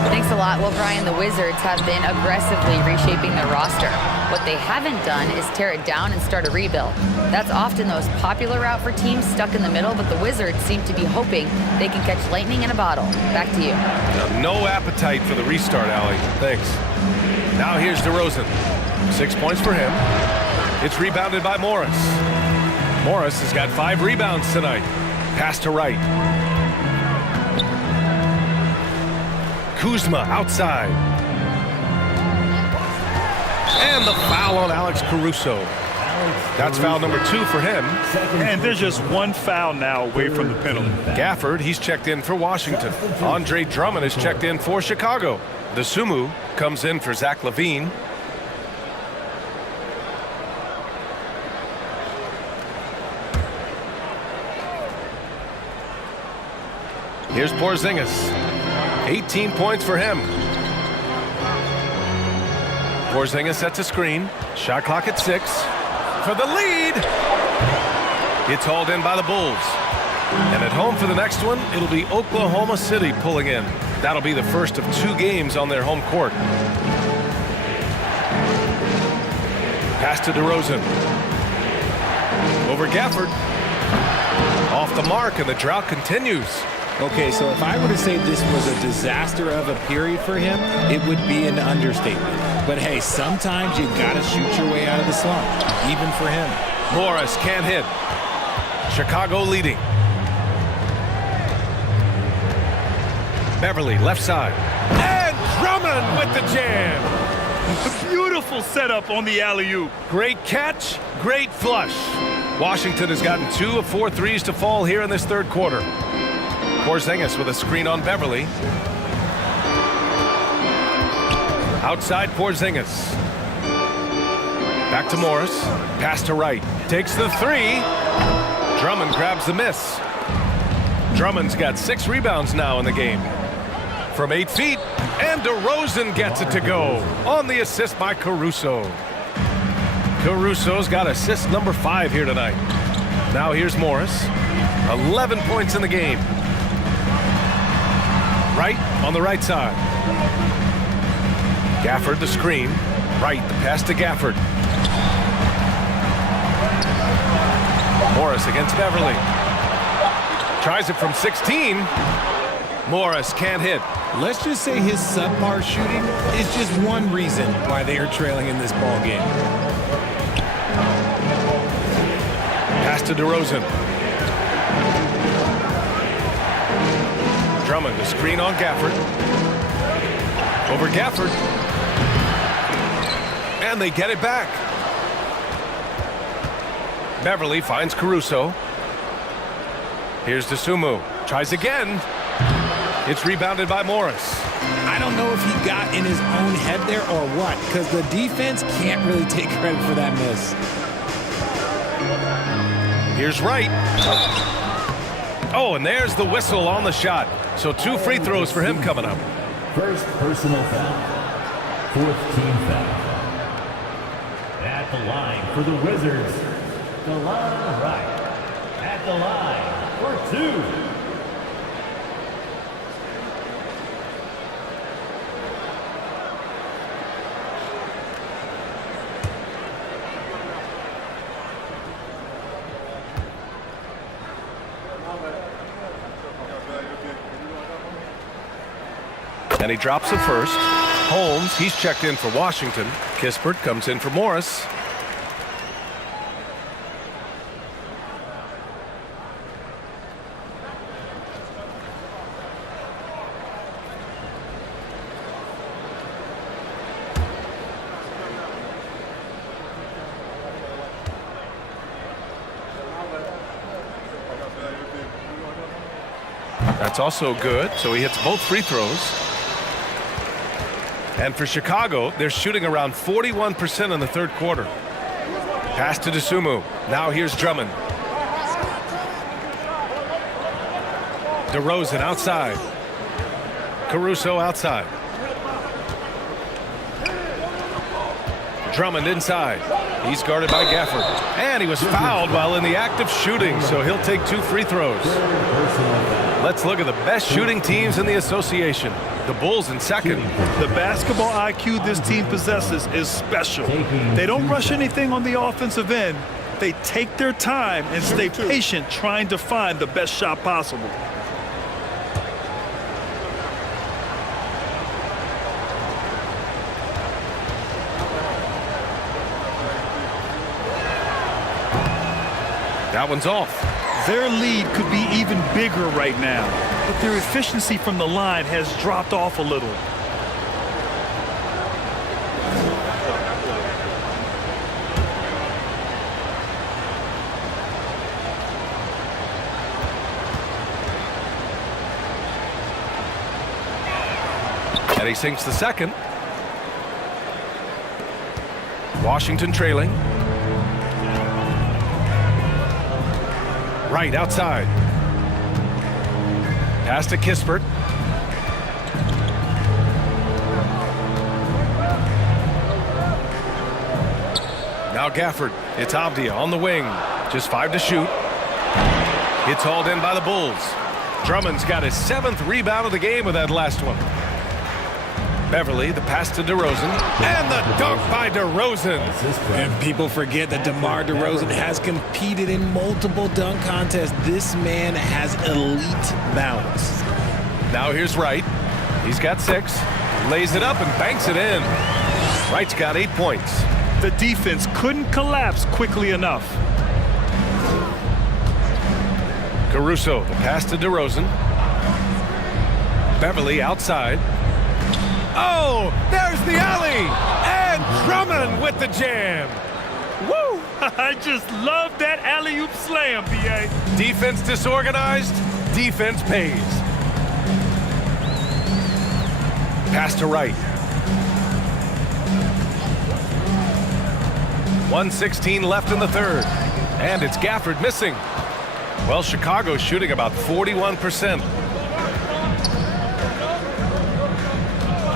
Thanks a lot. Well, Brian, the Wizards have been aggressively reshaping their roster. What they haven't done is tear it down and start a rebuild. That's often the most popular route for teams stuck in the middle, but the Wizards seem to be hoping they can catch lightning in a bottle. Back to you. No appetite for the restart, Allie. Thanks. Now here's DeRozan. 6 points for him. It's rebounded by Morris. Morris has got 5 rebounds tonight. Pass to Wright. Kuzma outside. And the foul on Alex Caruso. That's foul number 2 for him. And there's just one foul now away from the penalty. Gafford, he's checked in for Washington. Andre Drummond is checked in for Chicago. The Sumu comes in for Zach LaVine. Here's Porzingis. 18 points for him. Porzingis sets a screen. Shot clock at 6. For the lead. It's hauled in by the Bulls. And at home for the next one, it'll be Oklahoma City pulling in. That'll be the first of 2 games on their home court. Pass to DeRozan. Over Gafford. Off the mark, and the drought continues. Okay, so if I were to say this was a disaster of a period for him, it would be an understatement. But hey, sometimes you gotta shoot your way out of the slump, even for him. Morris can't hit. Chicago leading. Beverly left side. And Drummond with the jam. Beautiful setup on the alley-oop. Great catch, great flush. Washington has gotten 2 of 4 threes to fall here in this third quarter. Porzingis with a screen on Beverly. Outside Porzingis. Back to Morris. Pass to Wright. Takes the three. Drummond grabs the miss. Drummond's got 6 rebounds now in the game. From 8 feet. And DeRozan gets it to go on the assist by Caruso. Caruso's got assist number 5 here tonight. Now here's Morris. 11 points in the game. Wright on the right side. Gafford the screen. Wright the pass to Gafford. Morris against Beverly. Tries it from 16. Morris can't hit. Let's just say his subpar shooting is just one reason why they are trailing in this ball game. Pass to DeRozan. Drummond the screen on Gafford. Over Gafford. And they get it back. Beverly finds Caruso. Here's DeSumo. Tries again. It's rebounded by Morris. I don't know if he got in his own head there or what, because the defense can't really take credit for that miss. Here's Wright. Oh, and there's the whistle on the shot. So 2 free throws for him coming up. First personal foul. 4th team foul. At the line for the Wizards, DeLon Wright. At the line for 2. And he drops the first. Holmes, he's checked in for Washington. Kispert comes in for Morris. That's also good, so he hits both free throws. And for Chicago, they're shooting around 41% in the third quarter. Pass to DeSumo. Now here's Drummond. DeRozan outside. Caruso outside. Drummond inside. He's guarded by Gafford. And he was fouled while in the act of shooting, so he'll take 2 free throws. Let's look at the best shooting teams in the association. The Bulls in second. The basketball IQ this team possesses is special. They don't rush anything on the offensive end. They take their time and stay patient trying to find the best shot possible. That one's off. Their lead could be even bigger right now, but their efficiency from the line has dropped off a little. And he sinks the second. Washington trailing. Right outside. Pass to Kispert. Now Gafford. It's Avdia on the wing. Just 5 to shoot. It's hauled in by the Bulls. Drummond's got his 7th rebound of the game with that last one. Beverly, the pass to DeRozan, and the dunk by DeRozan. And people forget that DeMar DeRozan has competed in multiple dunk contests. This man has elite balance. Now here's Wright. He's got 6, lays it up and banks it in. Wright's got 8 points. The defense couldn't collapse quickly enough. Caruso, the pass to DeRozan. Beverly outside. Oh, there's the alley! And Drummond with the jam. Woo! I just love that alley-oop slam, B.A. Defense disorganized, defense pays. Pass to right. 1:16 left in the third. And it's Gafford missing. Well, Chicago's shooting about 41%.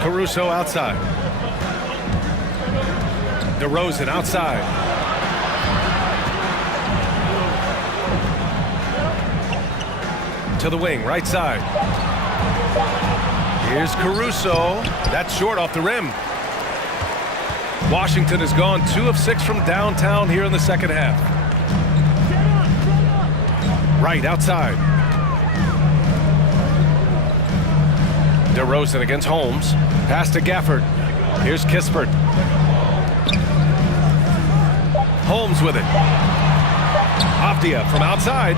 Caruso outside. DeRozan outside. To the wing, right side. Here's Caruso. That's short off the rim. Washington has gone 2 of 6 from downtown here in the second half. Right outside. DeRozan against Holmes. Pass to Gafford. Here's Kispert. Holmes with it. Avdia from outside.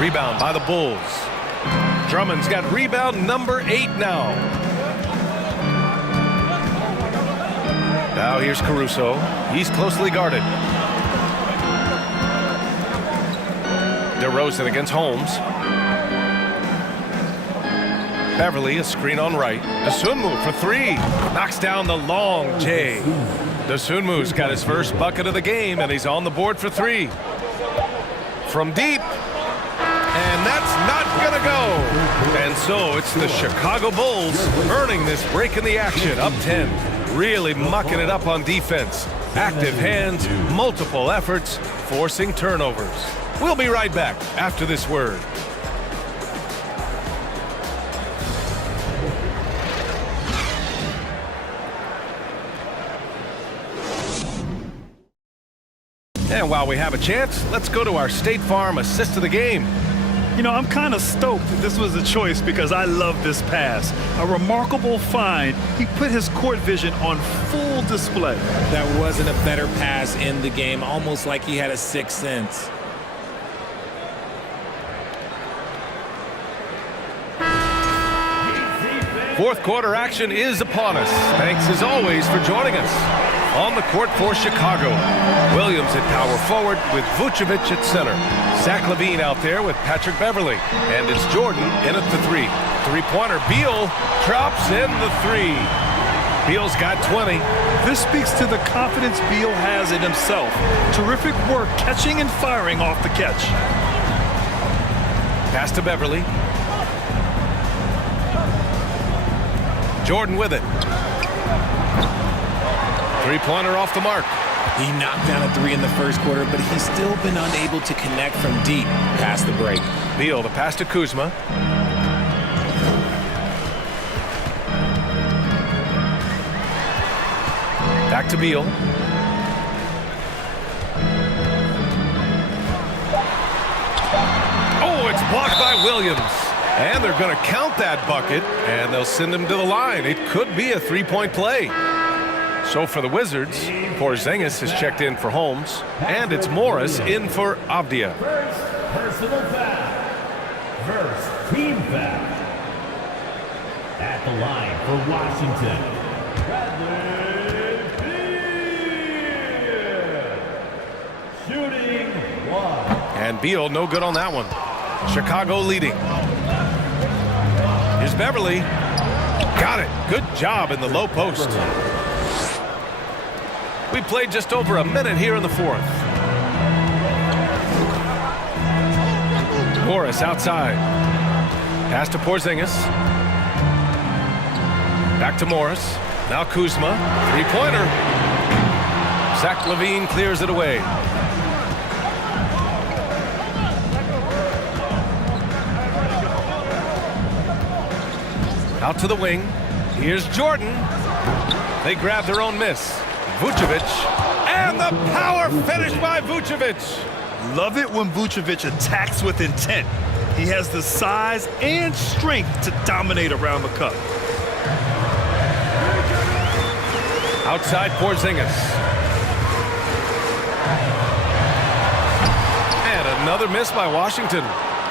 Rebound by the Bulls. Drummond's got rebound number 8 now. Now here's Caruso. He's closely guarded. DeRozan against Holmes. Beverly, a screen on right. Dosunmu for 3. Knocks down the long J. Dosunmu's got his first bucket of the game, and he's on the board for 3. From deep. And that's not gonna go. And so it's the Chicago Bulls earning this break in the action. Up 10. Really mucking it up on defense. Active hands, multiple efforts, forcing turnovers. We'll be right back after this word. And while we have a chance, let's go to our State Farm assist of the game. You know, I'm kind of stoked that this was a choice because I love this pass. A remarkable find. He put his court vision on full display. That wasn't a better pass in the game, almost like he had a sixth sense. Fourth quarter action is upon us. Thanks as always for joining us. On the court for Chicago, Williams at power forward with Vucevic at center. Zach LaVine out there with Patrick Beverly. And it's Jordan in at the 3. Three-pointer, Beal drops in the 3. Beal's got 20. This speaks to the confidence Beal has in himself. Terrific work catching and firing off the catch. Pass to Beverly. Jordan with it. Three-pointer off the mark. He knocked down a 3 in the first quarter, but he's still been unable to connect from deep past the break. Beal, the pass to Kuzma. Back to Beal. Oh, it's blocked by Williams. And they're going to count that bucket, and they'll send him to the line. It could be a 3-point play. So for the Wizards, Porzingis has checked in for Holmes, and it's Morris in for Avdia. First personal foul. First team foul. At the line for Washington, Bradley Beal. Shooting 1. And Beal no good on that one. Chicago leading. Here's Beverly. Got it. Good job in the low post. We played just over a minute here in the fourth. Morris outside. Pass to Porzingis. Back to Morris. Now Kuzma. Three-pointer. Zach LaVine clears it away. Out to the wing. Here's Jordan. They grab their own miss. Vucevic, and the power finish by Vucevic. Love it when Vucevic attacks with intent. He has the size and strength to dominate around the cup. Outside Porzingis. And another miss by Washington.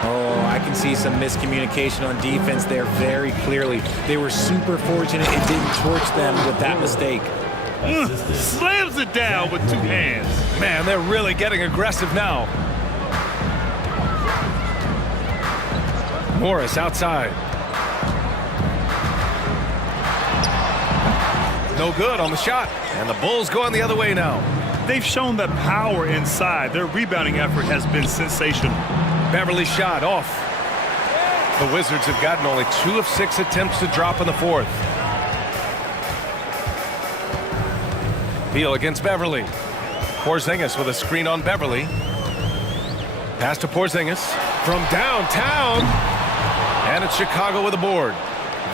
Oh, I can see some miscommunication on defense there very clearly. They were super fortunate it didn't torch them with that mistake. Slams it down with two hands. Man, they're really getting aggressive now. Morris outside. No good on the shot. And the Bulls going the other way now. They've shown that power inside. Their rebounding effort has been sensational. Beverly shot off. The Wizards have gotten only 2 of 6 attempts to drop in the fourth. Beal against Beverly. Porzingis with a screen on Beverly. Pass to Porzingis from downtown. And it's Chicago with a board.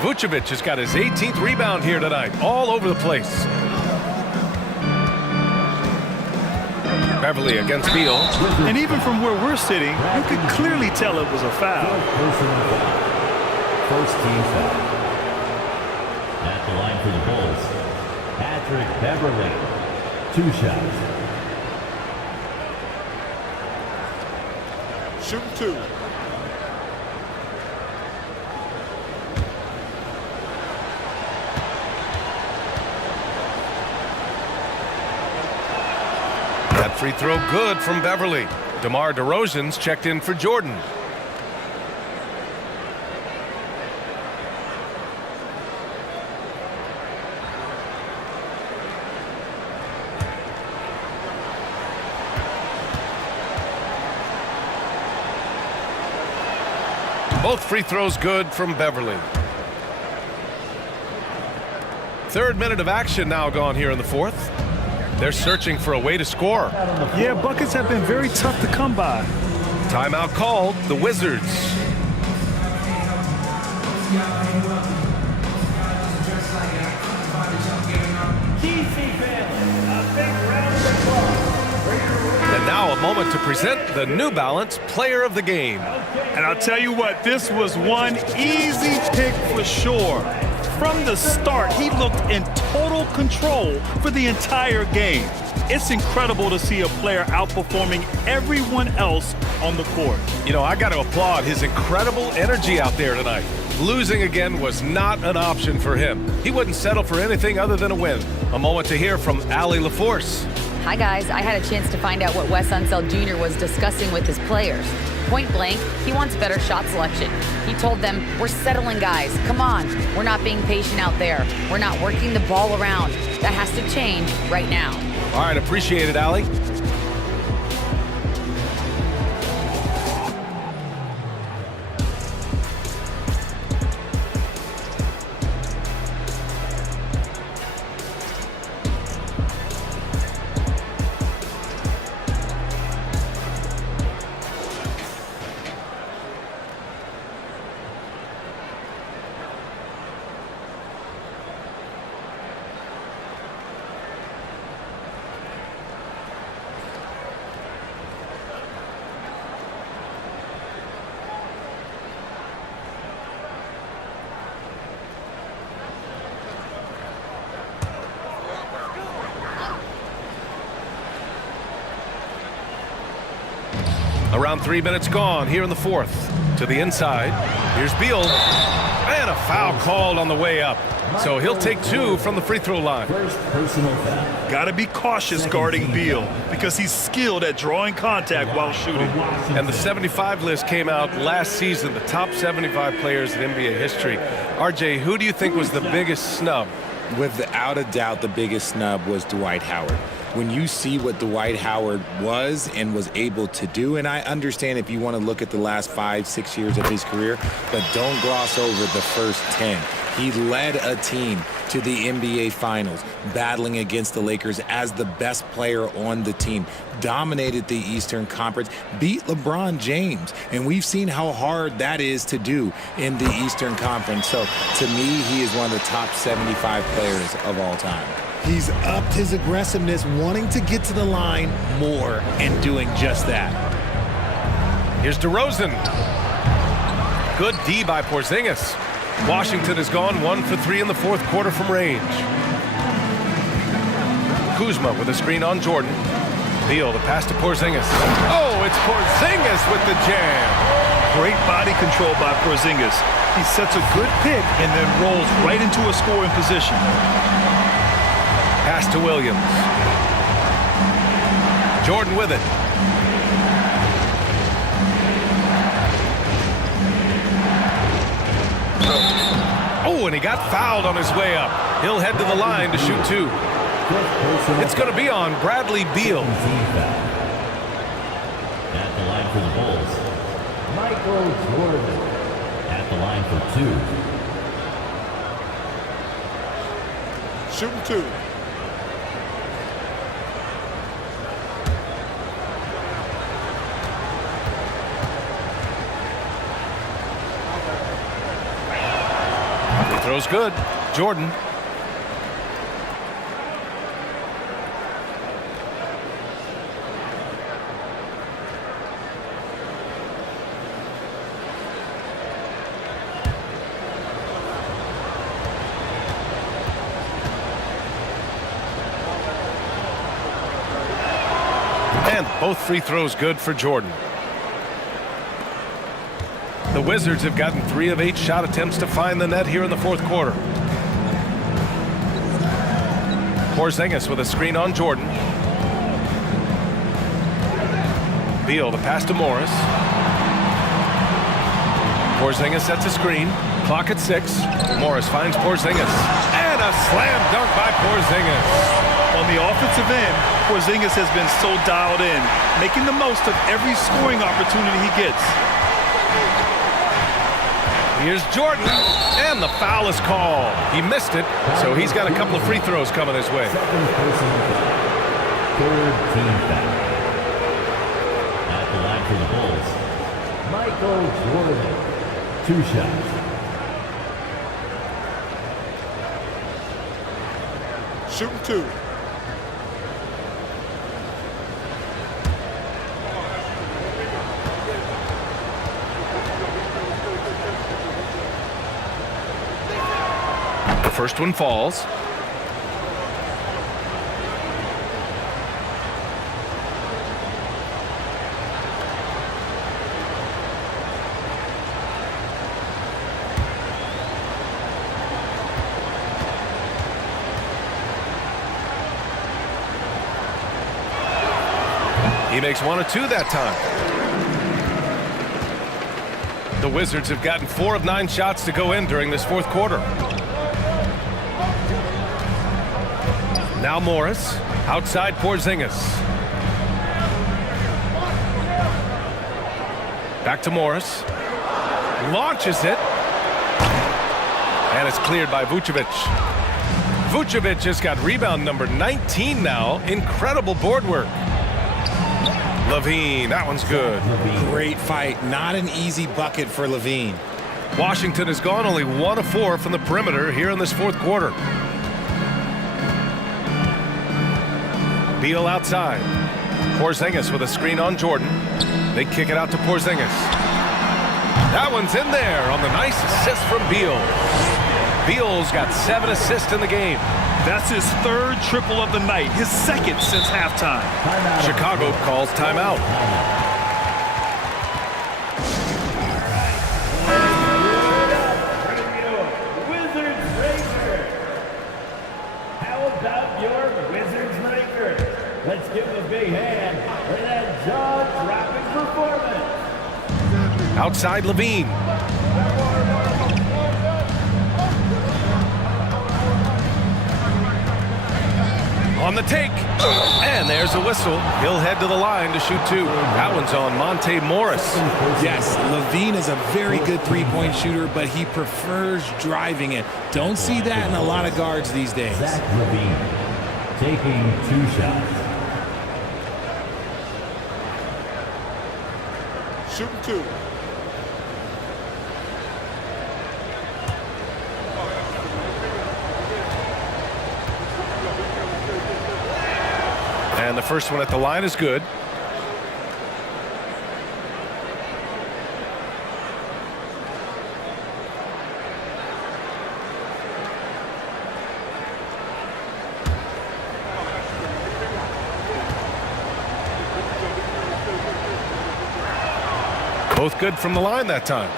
Vucevic has got his 18th rebound here tonight, all over the place. Beverly against Beal. And even from where we're sitting, you could clearly tell it was a foul. First team foul. At the line for the Bulls, Patrick Beverly. 2 shots. Shooting 2. That free throw good from Beverly. DeMar DeRozan's checked in for Jordan. Both free throws good from Beverly. 3rd minute of action now gone here in the fourth. They're searching for a way to score. Yeah, buckets have been very tough to come by. Timeout called, the Wizards. And now a moment to present the New Balance Player of the Game. And I'll tell you what, this was one easy pick for sure. From the start, he looked in total control for the entire game. It's incredible to see a player outperforming everyone else on the court. You know, I got to applaud his incredible energy out there tonight. Losing again was not an option for him. He wouldn't settle for anything other than a win. A moment to hear from Allie LaForce. Hi, guys. I had a chance to find out what Wes Unseld Jr. was discussing with his players. Point blank, he wants better shot selection. He told them, we're settling, guys. Come on. We're not being patient out there. We're not working the ball around. That has to change right now. All right, appreciate it, Allie. Around 3 minutes gone here in the fourth. To the inside. Here's Beal. And a foul called on the way up. So he'll take 2 from the free throw line. First personal foul. Got to be cautious guarding Beal because he's skilled at drawing contact while shooting. And the 75 list came out last season, the top 75 players in NBA history. RJ, who do you think was the biggest snub? Without a doubt, the biggest snub was Dwight Howard. When you see what Dwight Howard was and was able to do, and I understand if you want to look at the last 5-6 years of his career, but don't gloss over the first 10. He led a team to the NBA Finals, battling against the Lakers as the best player on the team, dominated the Eastern Conference, beat LeBron James, and we've seen how hard that is to do in the Eastern Conference. So, to me, he is one of the top 75 players of all time. He's upped his aggressiveness, wanting to get to the line more and doing just that. Here's DeRozan. Good D by Porzingis. Washington has gone 1 for 3 in the fourth quarter from range. Kuzma with a screen on Jordan. Beal, the pass to Porzingis. Oh, it's Porzingis with the jam. Great body control by Porzingis. He sets a good pick and then rolls right into a scoring position. Pass to Williams. Jordan with it. Oh, and he got fouled on his way up. He'll head to the line to shoot 2. It's going to be on Bradley Beal. At the line for the Bulls, Michael Jordan. At the line for 2. Shooting 2. Throws good. Jordan. And both free throws good for Jordan. The Wizards have gotten 3 of 8 shot attempts to find the net here in the fourth quarter. Porzingis with a screen on Jordan. Beal, the pass to Morris. Porzingis sets a screen. Clock at 6. Morris finds Porzingis. And a slam dunk by Porzingis. On the offensive end, Porzingis has been so dialed in, making the most of every scoring opportunity he gets. Here's Jordan, and the foul is called. He missed it, so he's got a couple of free throws coming his way. Second personal foul. Third team foul. At the line for the Bulls, Michael Jordan. 2 shots. Shooting 2. First one falls. He makes 1 of 2 that time. The Wizards have gotten 4 of 9 shots to go in during this fourth quarter. Now Morris, outside Porzingis. Back to Morris. Launches it. And it's cleared by Vucevic. Vucevic has got rebound number 19 now. Incredible board work. Levine, that one's good. Great fight. Not an easy bucket for Levine. Washington has gone only 1 of 4 from the perimeter here in this fourth quarter. Beal outside. Porzingis with a screen on Jordan. They kick it out to Porzingis. That one's in there on the nice assist from Beal. Beal's got 7 assists in the game. That's his 3rd triple of the night, his 2nd since halftime. Chicago calls timeout. Wizards Breaker. How about your Wizards Breaker? Let's give him a big hand for that jaw-dropping performance. Outside Levine. On the take. And there's a whistle. He'll head to the line to shoot 2. That one's on Monte Morris. Yes, Levine is a very good three-point shooter, but he prefers driving it. Don't see that in a lot of guards these days. Zach Levine taking 2 shots. Shooting 2. And the first one at the line is good. Both good from the line that time.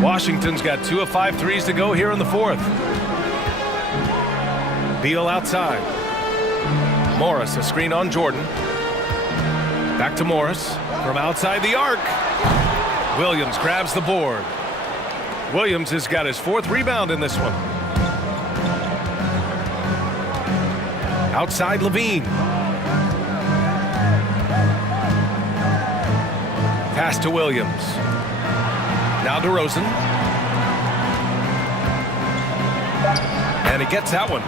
Washington's got 2 of 5 threes to go here in the fourth. Beal outside. Morris, a screen on Jordan. Back to Morris from outside the arc. Williams grabs the board. Williams has got his 4th rebound in this one. Outside Levine. Pass to Williams. Now DeRozan. And he gets that one.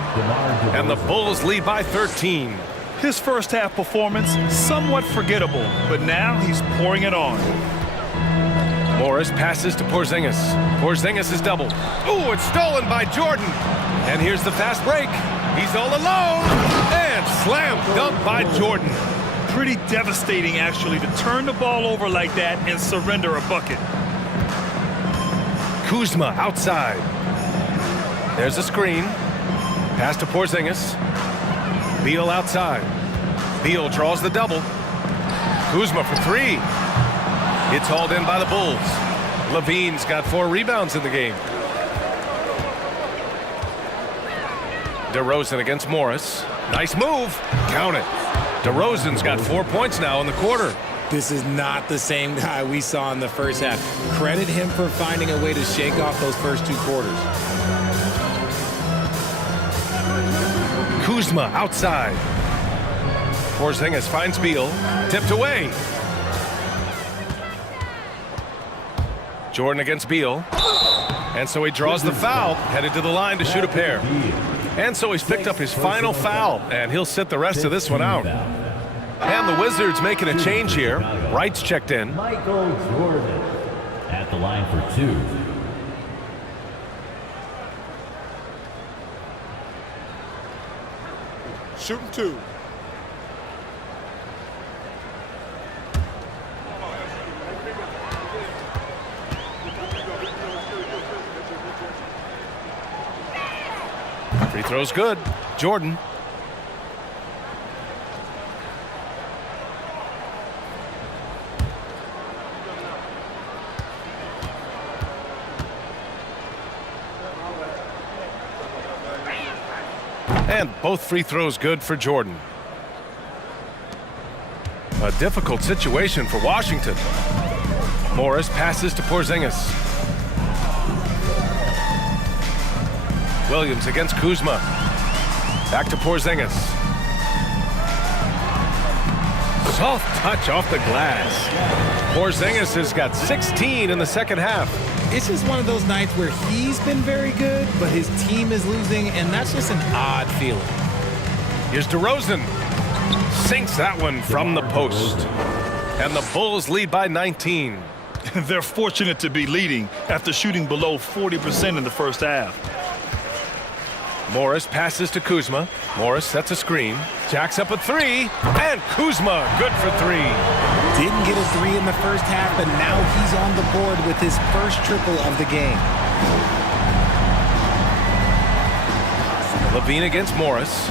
And the Bulls lead by 13. His first half performance, somewhat forgettable, but now he's pouring it on. Morris passes to Porzingis. Porzingis is doubled. Ooh, it's stolen by Jordan. And here's the fast break. He's all alone. And slam dunk by Jordan. Pretty devastating, actually, to turn the ball over like that and surrender a bucket. Kuzma outside. There's a screen. Pass to Porzingis. Beal outside. Beal draws the double. Kuzma for 3. It's hauled in by the Bulls. Levine's got 4 rebounds in the game. DeRozan against Morris. Nice move. Count it. DeRozan's got 4 points now in the quarter. This is not the same guy we saw in the first half. Credit him for finding a way to shake off those first 2 quarters. Kuzma outside. Porzingis finds Beal. Tipped away. Jordan against Beal. And so he draws the foul, headed to the line to shoot a pair. And so he's picked up his final foul, and he'll sit the rest of this one out. And the Wizards making a change here. Wright's checked in. Michael Jordan at the line for 2. Shooting 2. Free throw's good. Jordan. And both free throws good for Jordan. A difficult situation for Washington. Morris passes to Porzingis. Williams against Kuzma. Back to Porzingis. Soft touch off the glass. Porzingis has got 16 in the second half. It's just one of those nights where he's been very good, but his team is losing, and that's just an odd feeling. Here's DeRozan. Sinks that one from the post. And the Bulls lead by 19. They're fortunate to be leading after shooting below 40% in the first half. Morris passes to Kuzma. Morris sets a screen. Jacks up a 3. And Kuzma good for 3. Didn't get a 3 in the first half, but now he's on the board with his first triple of the game. Levine against Morris.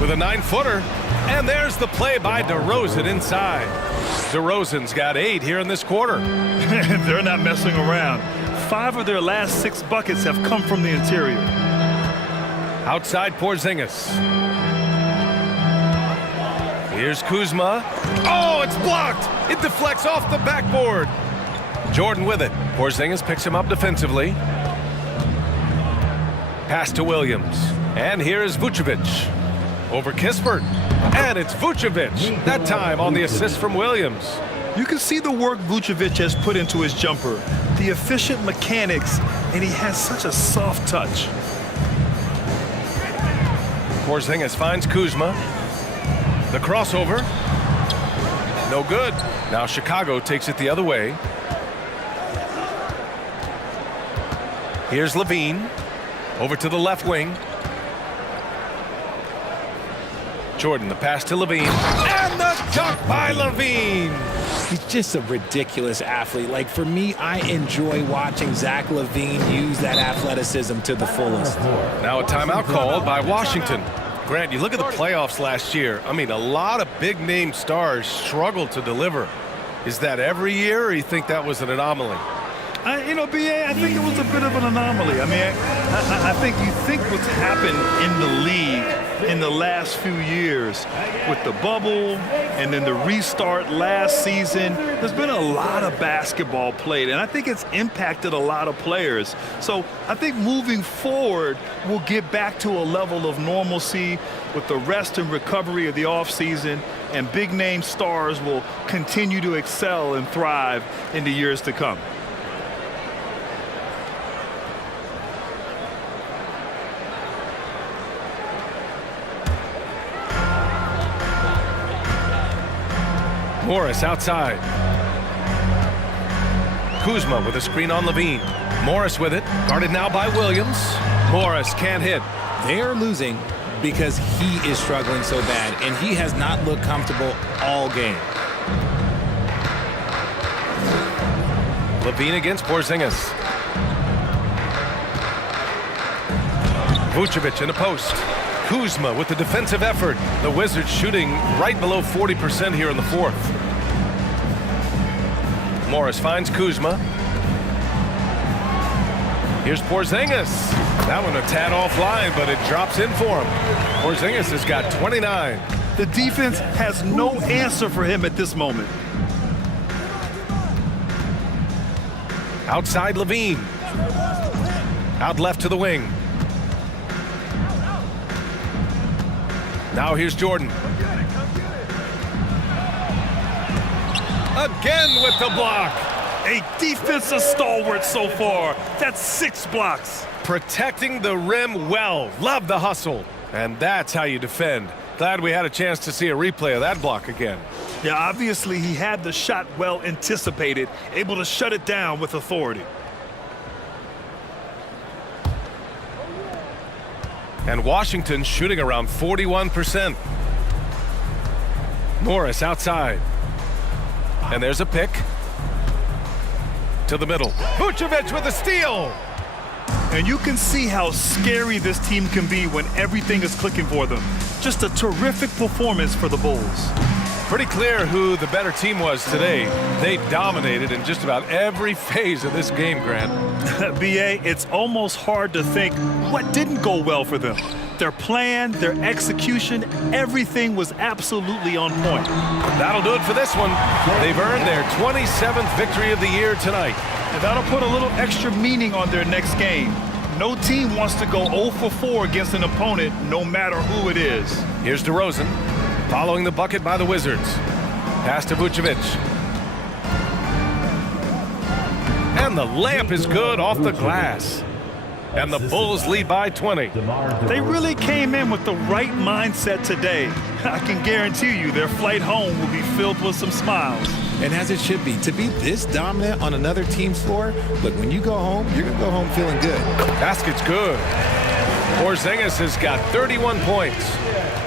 With a 9-footer. And there's the play by DeRozan inside. DeRozan's got 8 here in this quarter. They're not messing around. 5 of their last 6 buckets have come from the interior. Outside Porzingis. Here's Kuzma. Oh, it's blocked. It deflects off the backboard. Jordan with it. Porzingis picks him up defensively. Pass to Williams. And here is Vucevic. Over Kispert. And it's Vucevic. That time on the assist from Williams. You can see the work Vucevic has put into his jumper, the efficient mechanics, and he has such a soft touch. Porzingis finds Kuzma. The crossover. No good. Now Chicago takes it the other way. Here's Levine. Over to the left wing. Jordan, the pass to Levine. And the dunk by Levine. He's just a ridiculous athlete. Like, for me, I enjoy watching Zach LaVine use that athleticism to the fullest. Now a timeout called by Washington. Grant, you look at the playoffs last year. I mean, a lot of big-name stars struggled to deliver. Is that every year, or you think that was an anomaly? BA, I think it was a bit of an anomaly. I think you think what's happened in the league in the last few years with the bubble and then the restart last season, there's been a lot of basketball played, and I think it's impacted a lot of players. So I think moving forward, we'll get back to a level of normalcy with the rest and recovery of the offseason, and big-name stars will continue to excel and thrive in the years to come. Morris outside. Kuzma with a screen on Levine. Morris with it, guarded now by Williams. Morris can't hit. They are losing because he is struggling so bad, and he has not looked comfortable all game. Levine against Porzingis. Vucevic in the post. Kuzma with the defensive effort. The Wizards shooting right below 40% here in the fourth. Morris finds Kuzma. Here's Porzingis. That one a tad offline, but it drops in for him. Porzingis has got 29. The defense has no answer for him at this moment. Outside Levine. Out left to the wing. Now here's Jordan. Again with the block. A defensive stalwart so far. That's 6 blocks. Protecting the rim well. Love the hustle. And that's how you defend. Glad we had a chance to see a replay of that block again. Yeah, obviously he had the shot well anticipated, able to shut it down with authority. And Washington shooting around 41%. Morris outside. And there's a pick. To the middle. Vucevic with a steal. And you can see how scary this team can be when everything is clicking for them. Just a terrific performance for the Bulls. Pretty clear who the better team was today. They dominated in just about every phase of this game, Grant. BA, it's almost hard to think what didn't go well for them. Their plan, their execution, everything was absolutely on point. That'll do it for this one. They've earned their 27th victory of the year tonight. And that'll put a little extra meaning on their next game. No team wants to go 0 for 4 against an opponent, no matter who it is. Here's DeRozan, following the bucket by the Wizards. Pass to Vucevic. And the layup is good off the glass. And the Bulls lead by 20. They really came in with the right mindset today. I can guarantee you their flight home will be filled with some smiles. And as it should be. To be this dominant on another team's floor, look, when you go home, you're going to go home feeling good. Basket's good. Porzingis has got 31 points.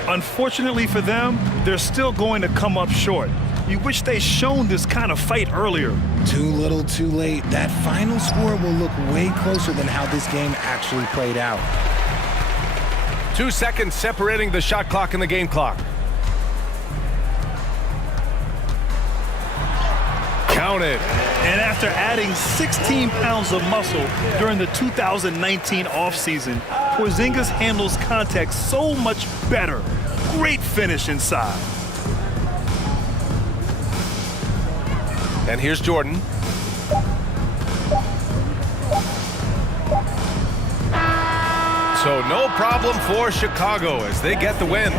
Unfortunately for them, they're still going to come up short. You wish they'd shown this kind of fight earlier. Too little, too late. That final score will look way closer than how this game actually played out. 2 seconds separating the shot clock and the game clock. Count it. And after adding 16 pounds of muscle during the 2019 offseason, Porzingis handles contact so much better. Great finish inside. And here's Jordan. So no problem for Chicago as they get the win.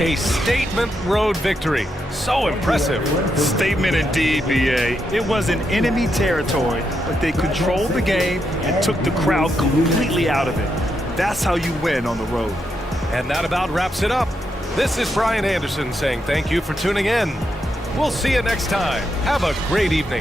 A statement road victory. So impressive. Statement indeed, BA. It wasn't enemy territory, but they controlled the game and took the crowd completely out of it. That's how you win on the road. And that about wraps it up. This is Brian Anderson saying thank you for tuning in. We'll see you next time. Have a great evening.